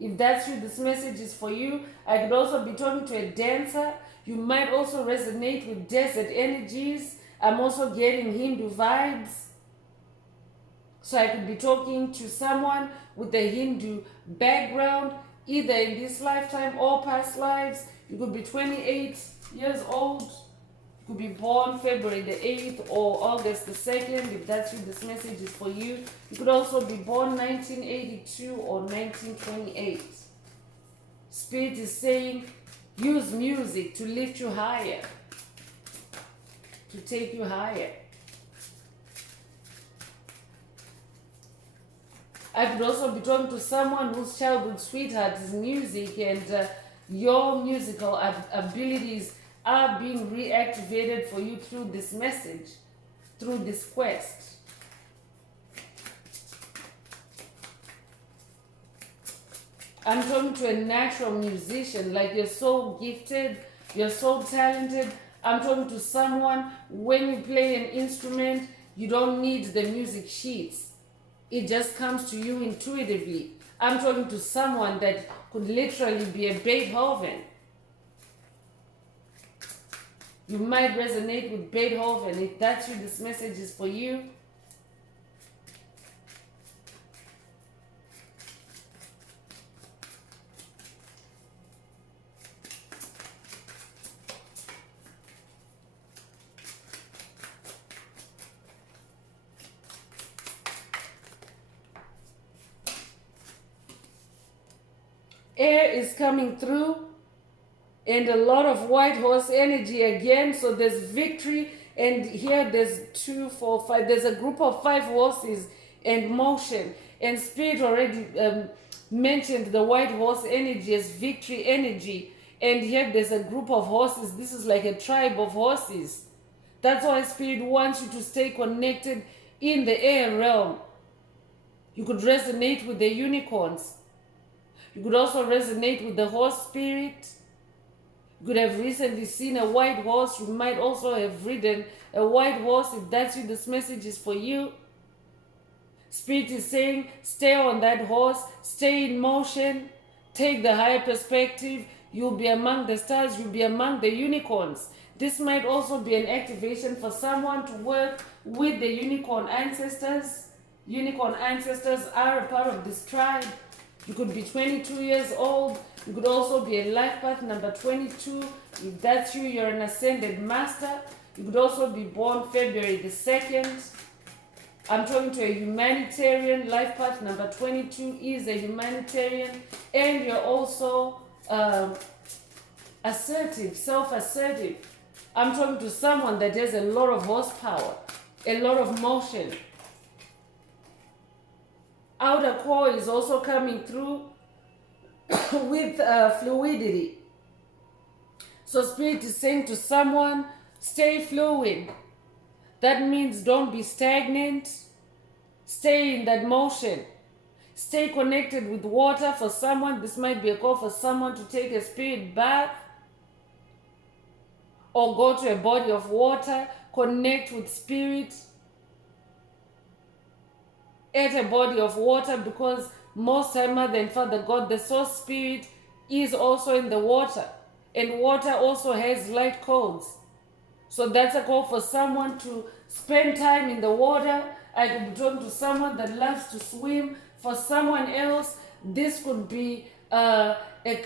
If that's you, this message is for you. I could also be talking to a dancer. You might also resonate with desert energies. I'm also getting Hindu vibes. So I could be talking to someone with a Hindu background, either in this lifetime or past lives. You could be 28 years old. You could be born February the 8th or August the 2nd, if that's what this message is for you. You could also be born 1982 or 1928. Spirit is saying, use music to lift you higher, to take you higher. I could also be talking to someone whose childhood sweetheart is music, and your musical abilities are being reactivated for you through this message, through this quest. I'm talking to a natural musician, like you're so gifted, you're so talented. I'm talking to someone, when you play an instrument, you don't need the music sheets. It just comes to you intuitively. I'm talking to someone that could literally be a Beethoven. You might resonate with Beethoven. If that's what this message is for you. Air is coming through, and a lot of white horse energy again. So there's victory, and here there's 2, 4, 5. There's a group of 5 horses and motion. And Spirit already mentioned the white horse energy as victory energy. And here there's a group of horses. This is like a tribe of horses. That's why Spirit wants you to stay connected in the air realm. You could resonate with the unicorns. You could also resonate with the horse spirit. You could have recently seen a white horse. You might also have ridden a white horse, if that's you, this message is for you. Spirit is saying, stay on that horse, stay in motion, take the higher perspective. You'll be among the stars, you'll be among the unicorns. This might also be an activation for someone to work with the unicorn ancestors. Unicorn ancestors are a part of this tribe. You could be 22 years old. You could also be a life path number 22. If that's you, you're an ascended master. You could also be born February the 2nd. I'm talking to a humanitarian. Life path number 22 is a humanitarian. And you're also assertive, self-assertive. I'm talking to someone that has a lot of horsepower, a lot of motion. Outer core is also coming through with fluidity. So Spirit is saying to someone, stay fluid. That means don't be stagnant. Stay in that motion. Stay connected with water. For someone, this might be a call for someone to take a spirit bath or go to a body of water, connect with spirit at a body of water, because most time Mother and Father God, the source spirit, is also in the water, and water also has light codes. So that's a call for someone to spend time in the water. I could be talking to someone that loves to swim. For someone else, this could be a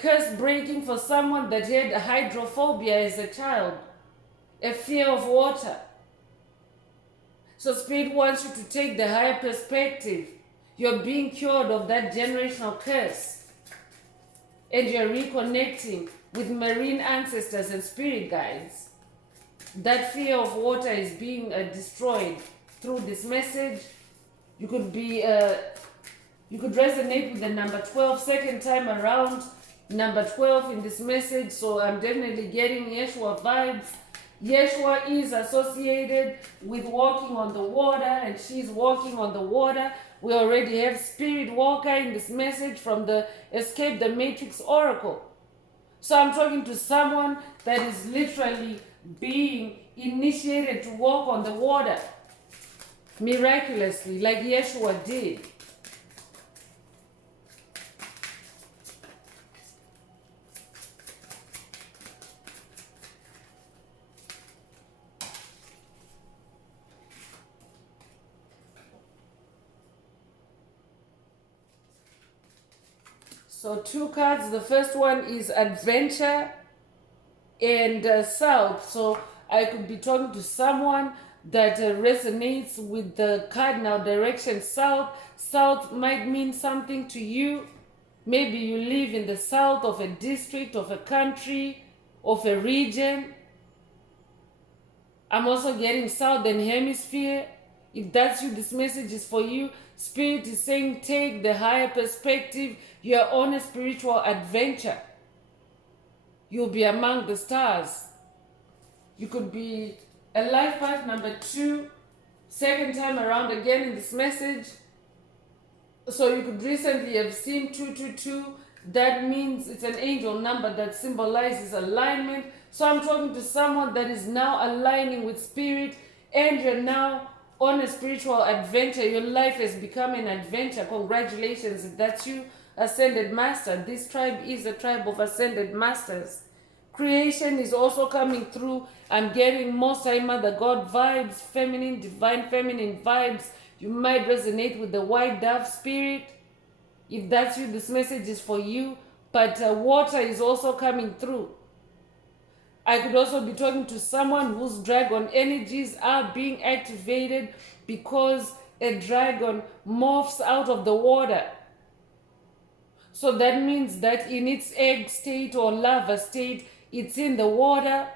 curse breaking for someone that had a hydrophobia as a child, a fear of water. So Spirit wants you to take the higher perspective. You're being cured of that generational curse. And you're reconnecting with marine ancestors and spirit guides. That fear of water is being destroyed through this message. You could be, you could resonate with the number 12, second time around, number 12 in this message. So I'm definitely getting Yeshua vibes. Yeshua is associated with walking on the water, and she's walking on the water. We already have Spirit Walker in this message from the Escape the Matrix Oracle. So I'm talking to someone that is literally being initiated to walk on the water miraculously, like Yeshua did. So 2 cards. The first one is adventure and south. So I could be talking to someone that resonates with the cardinal direction south. South might mean something to you. Maybe you live in the south of a district, of a country, of a region. I'm also getting southern hemisphere. If that's you, this message is for you. Spirit is saying take the higher perspective. You're on a spiritual adventure. You'll be among the stars. You could be a life path number 2, second time around again in this message. So you could recently have seen 222. That means it's an angel number that symbolizes alignment. So I'm talking to someone that is now aligning with spirit, and you're now on a spiritual adventure. Your life has become an adventure. Congratulations if that's you, Ascended Master. This tribe is a tribe of Ascended Masters. Creation is also coming through. I'm getting Most High Mother God vibes, feminine, divine feminine vibes. You might resonate with the white dove spirit. If that's you, this message is for you. But water is also coming through. I could also be talking to someone whose dragon energies are being activated because a dragon morphs out of the water. So that means that in its egg state or larva state, it's in the water,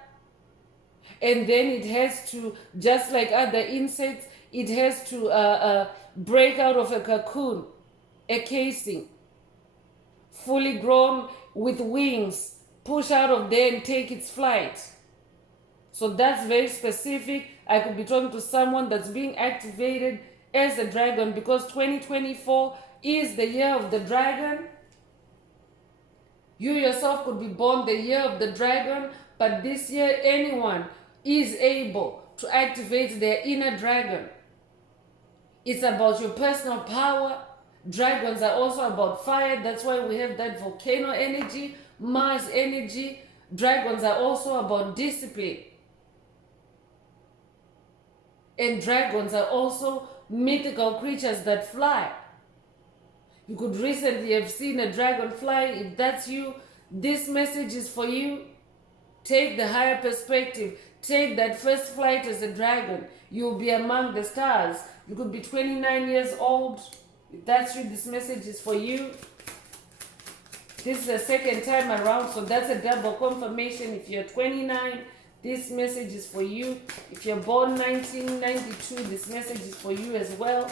and then it has to, just like other insects, it has to break out of a cocoon, a casing, fully grown with wings, push out of there and take its flight. So that's very specific. I could be talking to someone that's being activated as a dragon, because 2024 is the year of the dragon. You yourself could be born the year of the dragon, but this year anyone is able to activate their inner dragon. It's about your personal power. Dragons are also about fire. That's why we have that volcano energy, Mars energy. Dragons are also about discipline. And dragons are also mythical creatures that fly. You could recently have seen a dragon fly. If that's you, this message is for you. Take the higher perspective. Take that first flight as a dragon. You'll be among the stars. You could be 29 years old. If that's you, this message is for you. This is the second time around, so that's a double confirmation. If you're 29, this message is for you. If you're born 1992, this message is for you as well.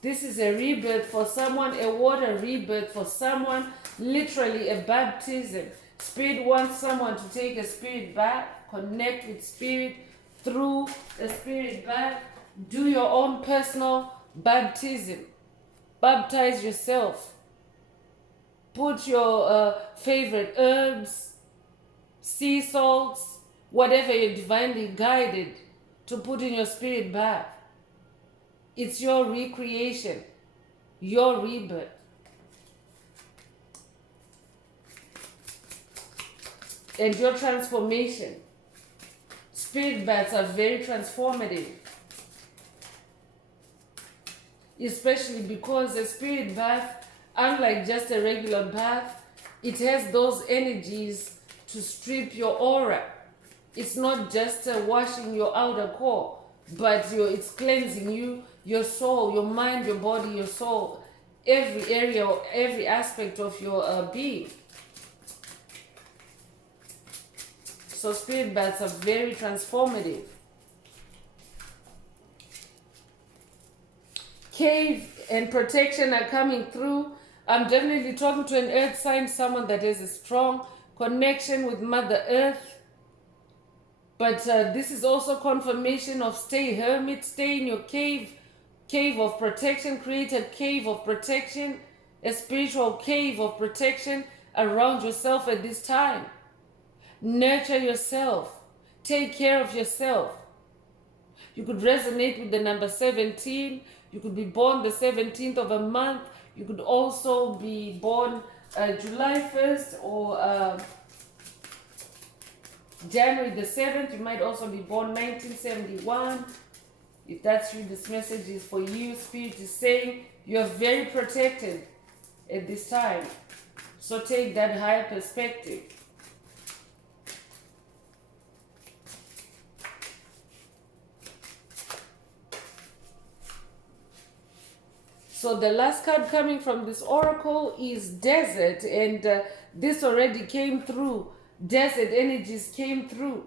This is a rebirth for someone, a water rebirth for someone, literally a baptism. Spirit wants someone to take a spirit bath, connect with spirit through a spirit bath. Do your own personal baptism. Baptize yourself. Put your favorite herbs, sea salts, whatever you're divinely guided to put in your spirit bath. It's your recreation, your rebirth. And your transformation. Spirit baths are very transformative. Especially because a spirit bath, unlike just a regular bath, it has those energies to strip your aura. It's not just washing your outer core, but it's cleansing you, your soul, your mind, your body, your soul, every area, every aspect of your being. So spirit baths are very transformative. Cave and protection are coming through. I'm definitely talking to an earth sign, someone that has a strong connection with Mother Earth. But this is also confirmation of stay hermit, stay in your cave of protection, create a cave of protection, a spiritual cave of protection around yourself at this time. Nurture yourself. Take care of yourself. You could resonate with the number 17. You could be born the 17th of a month. You could also be born July 1st or January the 7th. You might also be born 1971. If that's you, this message is for you. Spirit is saying you are very protected at this time. So take that higher perspective. So the last card coming from this oracle is desert, and this already came through. Desert energies came through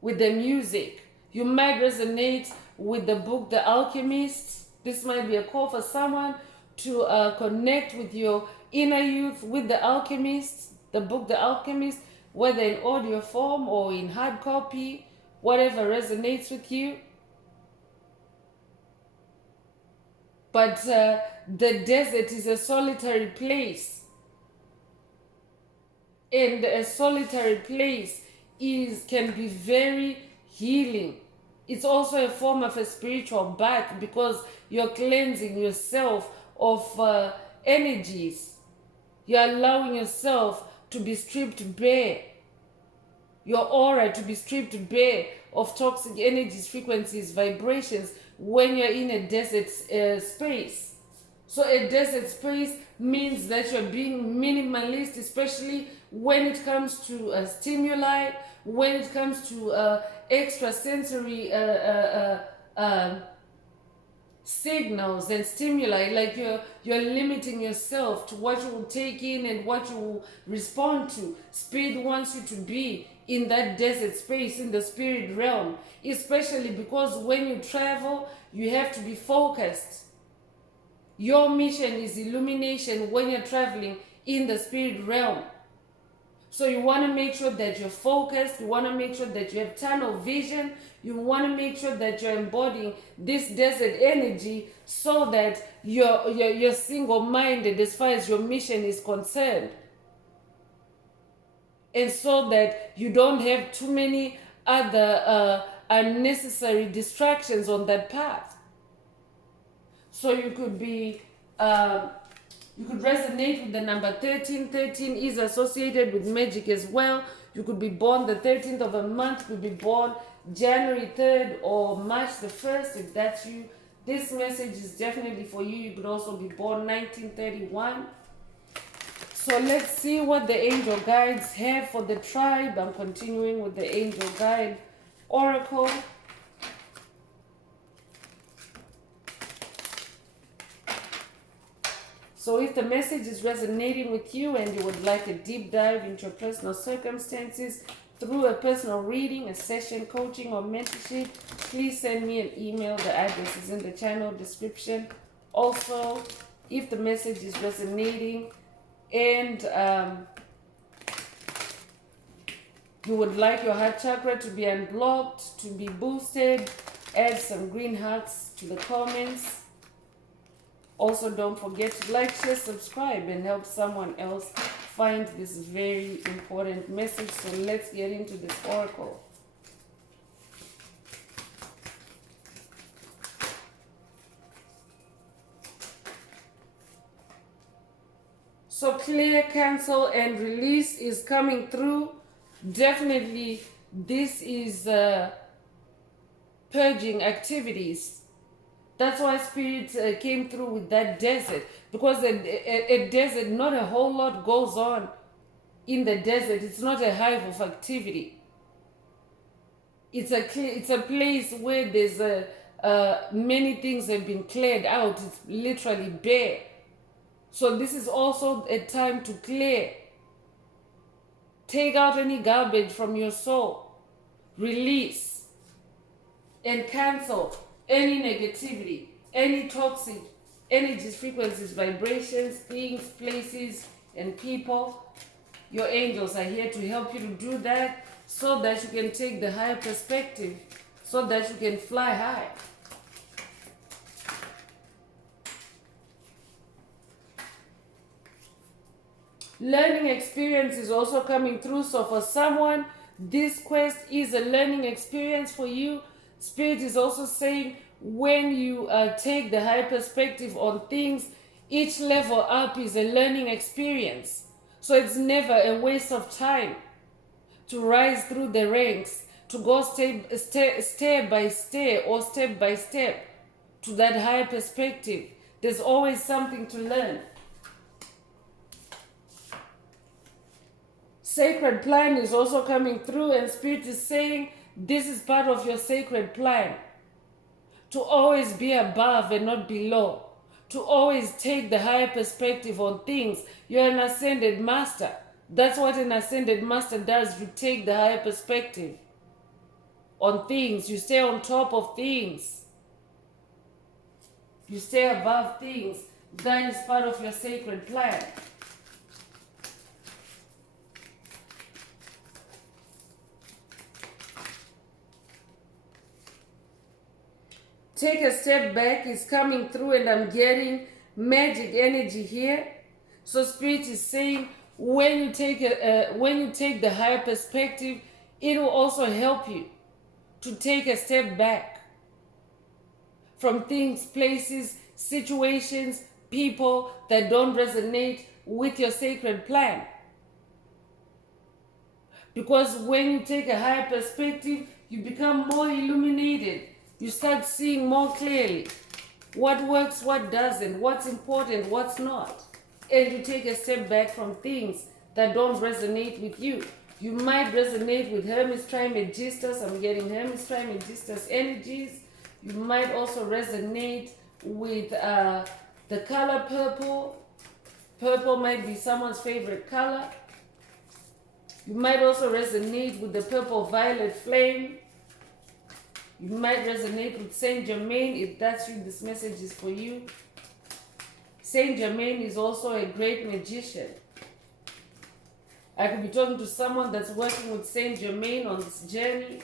with the music. You might resonate with the book The Alchemist. This might be a call for someone to connect with your inner youth with The Alchemist, the book The Alchemist, whether in audio form or in hard copy, whatever resonates with you. But the desert is a solitary place. And a solitary place can be very healing. It's also a form of a spiritual bath because you're cleansing yourself of energies. You're allowing yourself to be stripped bare. Your aura to be stripped bare of toxic energies, frequencies, vibrations when you're in a desert space. So a desert space means that you're being minimalist, especially when it comes to stimuli, when it comes to extrasensory signals and stimuli. Like you're limiting yourself to what you will take in and what you will respond to. Spirit wants you to be in that desert space, in the spirit realm, especially because when you travel, you have to be focused. Your mission is illumination when you're traveling in the spirit realm. So you want to make sure that you're focused. You want to make sure that you have tunnel vision. You want to make sure that you're embodying this desert energy so that you're single-minded as far as your mission is concerned. And so that you don't have too many other unnecessary distractions on that path. So you could be you could resonate with the number 13. 13 is associated with magic as well. You could be born the 13th of a month. You could be born January 3rd or March the 1st, if that's you. This message is definitely for you. You could also be born 1931. So let's see what the angel guides have for the tribe. I'm continuing with the angel guide oracle. So if the message is resonating with you and you would like a deep dive into your personal circumstances through a personal reading, a session, coaching, or mentorship, please send me an email. The address is in the channel description. Also, if the message is resonating and you would like your heart chakra to be unblocked, to be boosted, add some green hearts to the comments. Also, don't forget to like, share, subscribe, and help someone else find this very important message. So let's get into this oracle. So clear, cancel, and release is coming through. Definitely, this is purging activities. That's why Spirit came through with that desert. Because a desert, not a whole lot goes on in the desert. It's not a hive of activity. It's a place where there's many things have been cleared out. It's literally bare. So this is also a time to clear. Take out any garbage from your soul. Release and cancel any negativity, any toxic energies, frequencies, vibrations, things, places, and people. Your angels are here to help you to do that so that you can take the higher perspective, so that you can fly high. Learning experience is also coming through. So for someone, this quest is a learning experience for you. Spirit is also saying when you take the high perspective on things, each level up is a learning experience. So it's never a waste of time to rise through the ranks, to go step by step or step by step to that higher perspective. There's always something to learn. Sacred plan is also coming through, and Spirit is saying this is part of your sacred plan. To always be above and not below. To always take the higher perspective on things. You're an ascended master. That's what an ascended master does. You take the higher perspective on things. You stay on top of things. You stay above things. That is part of your sacred plan. Take a step back is coming through, and I'm getting magic energy here. So Spirit is saying when you take the higher perspective, it will also help you to take a step back from things, places, situations, people that don't resonate with your sacred plan. Because when you take a higher perspective, you become more illuminated. You start seeing more clearly what works, what doesn't, what's important, what's not. And you take a step back from things that don't resonate with you. You might resonate with Hermes Trismegistus. I'm getting Hermes Trismegistus energies. You might also resonate with the color purple. Purple might be someone's favorite color. You might also resonate with the purple violet flame. You might resonate with Saint Germain. If that's you, this message is for you. Saint Germain is also a great magician. I could be talking to someone that's working with Saint Germain on this journey.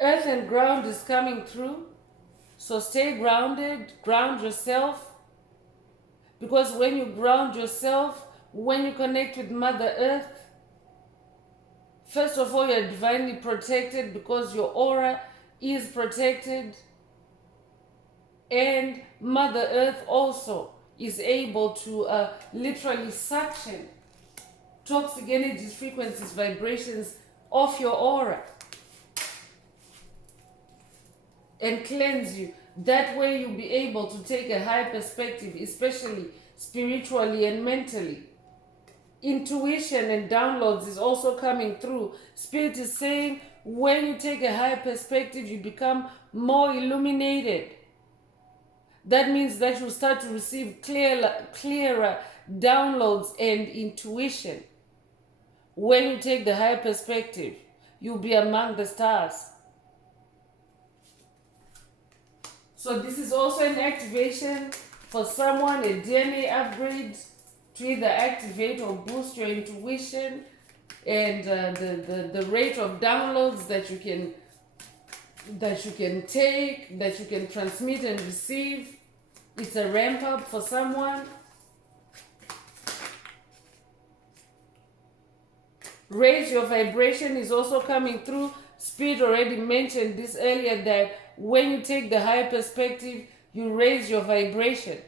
Earth and ground is coming through. So stay grounded, ground yourself. Because when you ground yourself, when you connect with Mother Earth, first of all, you're divinely protected because your aura is protected. And Mother Earth also is able to literally suction toxic energies, frequencies, vibrations off your aura and cleanse you. That way you'll be able to take a high perspective, especially spiritually and mentally. Intuition and downloads is also coming through. Spirit is saying when you take a high perspective, you become more illuminated. That means that you start to receive clearer downloads and intuition. When you take the high perspective, you'll be among the stars. So this is also an activation for someone, a DNA upgrade to either activate or boost your intuition and the rate of downloads that you can take, that you can transmit and receive. It's a ramp up for someone. Raise your vibration is also coming through. Spirit already mentioned this earlier, that when you take the high perspective, you raise your vibration.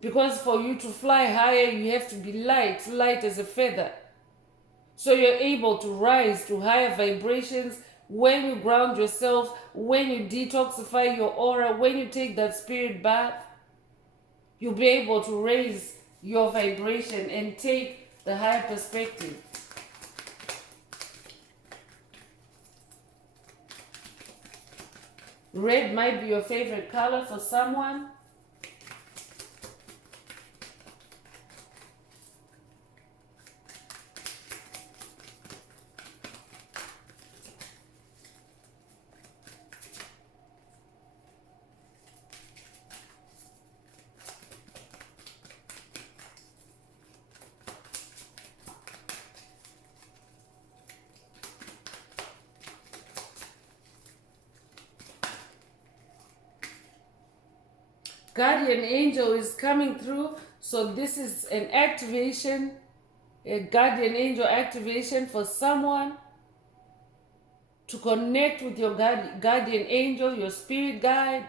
Because for you to fly higher, you have to be light as a feather. So you're able to rise to higher vibrations when you ground yourself, when you detoxify your aura, when you take that spirit bath. You'll be able to raise your vibration and take the higher perspective. Red might be your favorite color for someone. Guardian angel is coming through. So this is an activation, a guardian angel activation for someone to connect with your guardian angel, your spirit guide.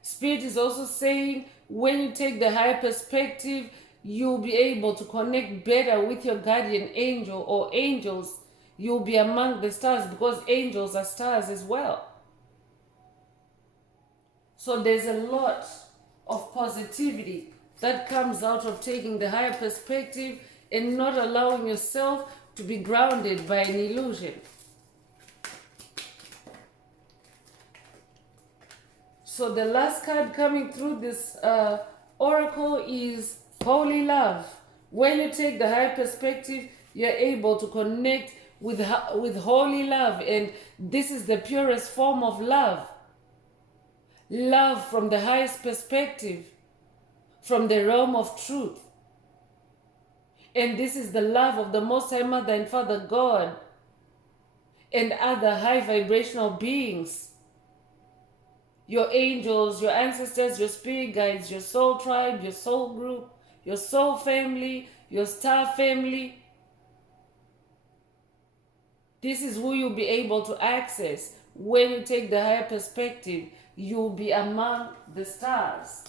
Spirit is also saying when you take the higher perspective, you'll be able to connect better with your guardian angel or angels. You'll be among the stars because angels are stars as well. So there's a lot of positivity that comes out of taking the higher perspective and not allowing yourself to be grounded by an illusion. So the last card coming through this oracle is Holy Love. When you take the high perspective, you're able to connect with holy love, and this is the purest form of love. Love from the highest perspective, from the realm of truth. And this is the love of the Most High Mother and Father God and other high vibrational beings. Your angels, your ancestors, your spirit guides, your soul tribe, your soul group, your soul family, your star family. This is who you'll be able to access when you take the higher perspective. You'll be among the stars.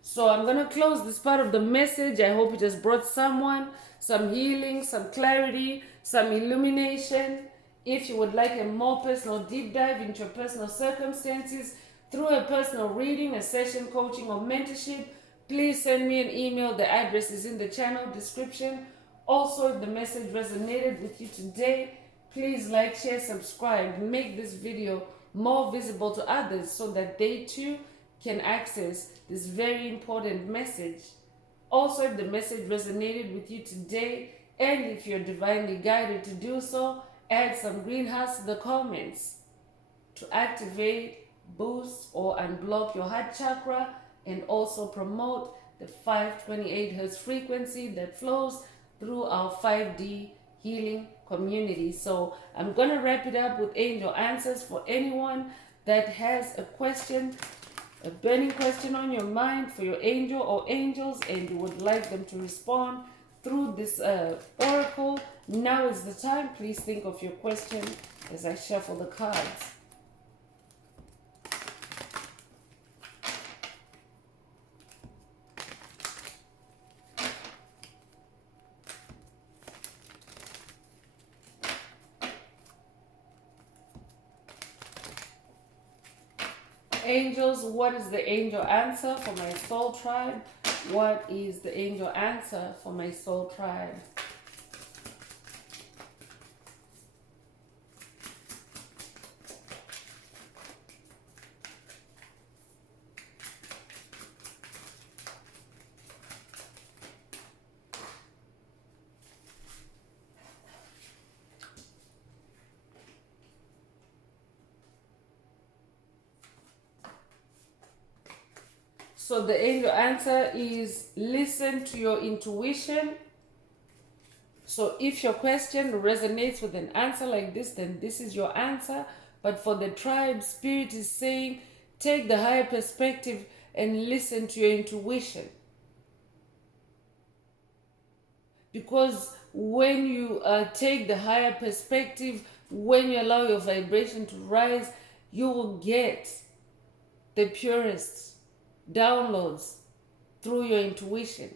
So I'm going to close this part of the message. I hope it has brought someone some healing, some clarity, some illumination. If you would like a more personal deep dive into your personal circumstances through a personal reading, a session, coaching, or mentorship, please send me an email. The address is in the channel description. Also, if the message resonated with you today, please like, share, subscribe. Make this video more visible to others so that they too can access this very important message. Also, if the message resonated with you today, and if you're divinely guided to do so, add some green hearts to the comments to activate, boost, or unblock your heart chakra, and also promote the 528 Hz frequency that flows through our 5D healing community. So I'm going to wrap it up with angel answers for anyone that has a question, a burning question on your mind for your angel or angels, and you would like them to respond through this oracle. Now is the time. Please think of your question as I shuffle the cards. Angels, what is the angel answer for my soul tribe? What is the angel answer for my soul tribe? So the angel answer is listen to your intuition. So if your question resonates with an answer like this, then this is your answer. But for the tribe, Spirit is saying, take the higher perspective and listen to your intuition. Because when you take the higher perspective, when you allow your vibration to rise, you will get the purest downloads through your intuition.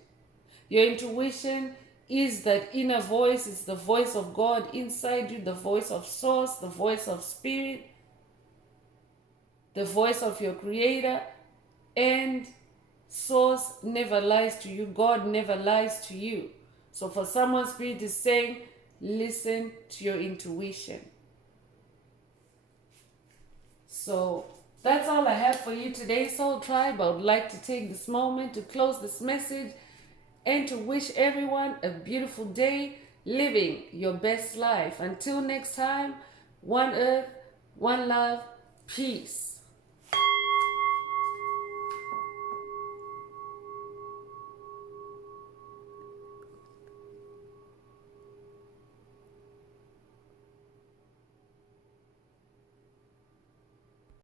Your intuition is that inner voice, it's the voice of God inside you, the voice of source, the voice of spirit, the voice of your creator. And source never lies to you. God never lies to you. So for someone, Spirit is saying, listen to your intuition. So that's all I have for you today, Soul Tribe. I would like to take this moment to close this message and to wish everyone a beautiful day, living your best life. Until next time, one earth, one love, peace.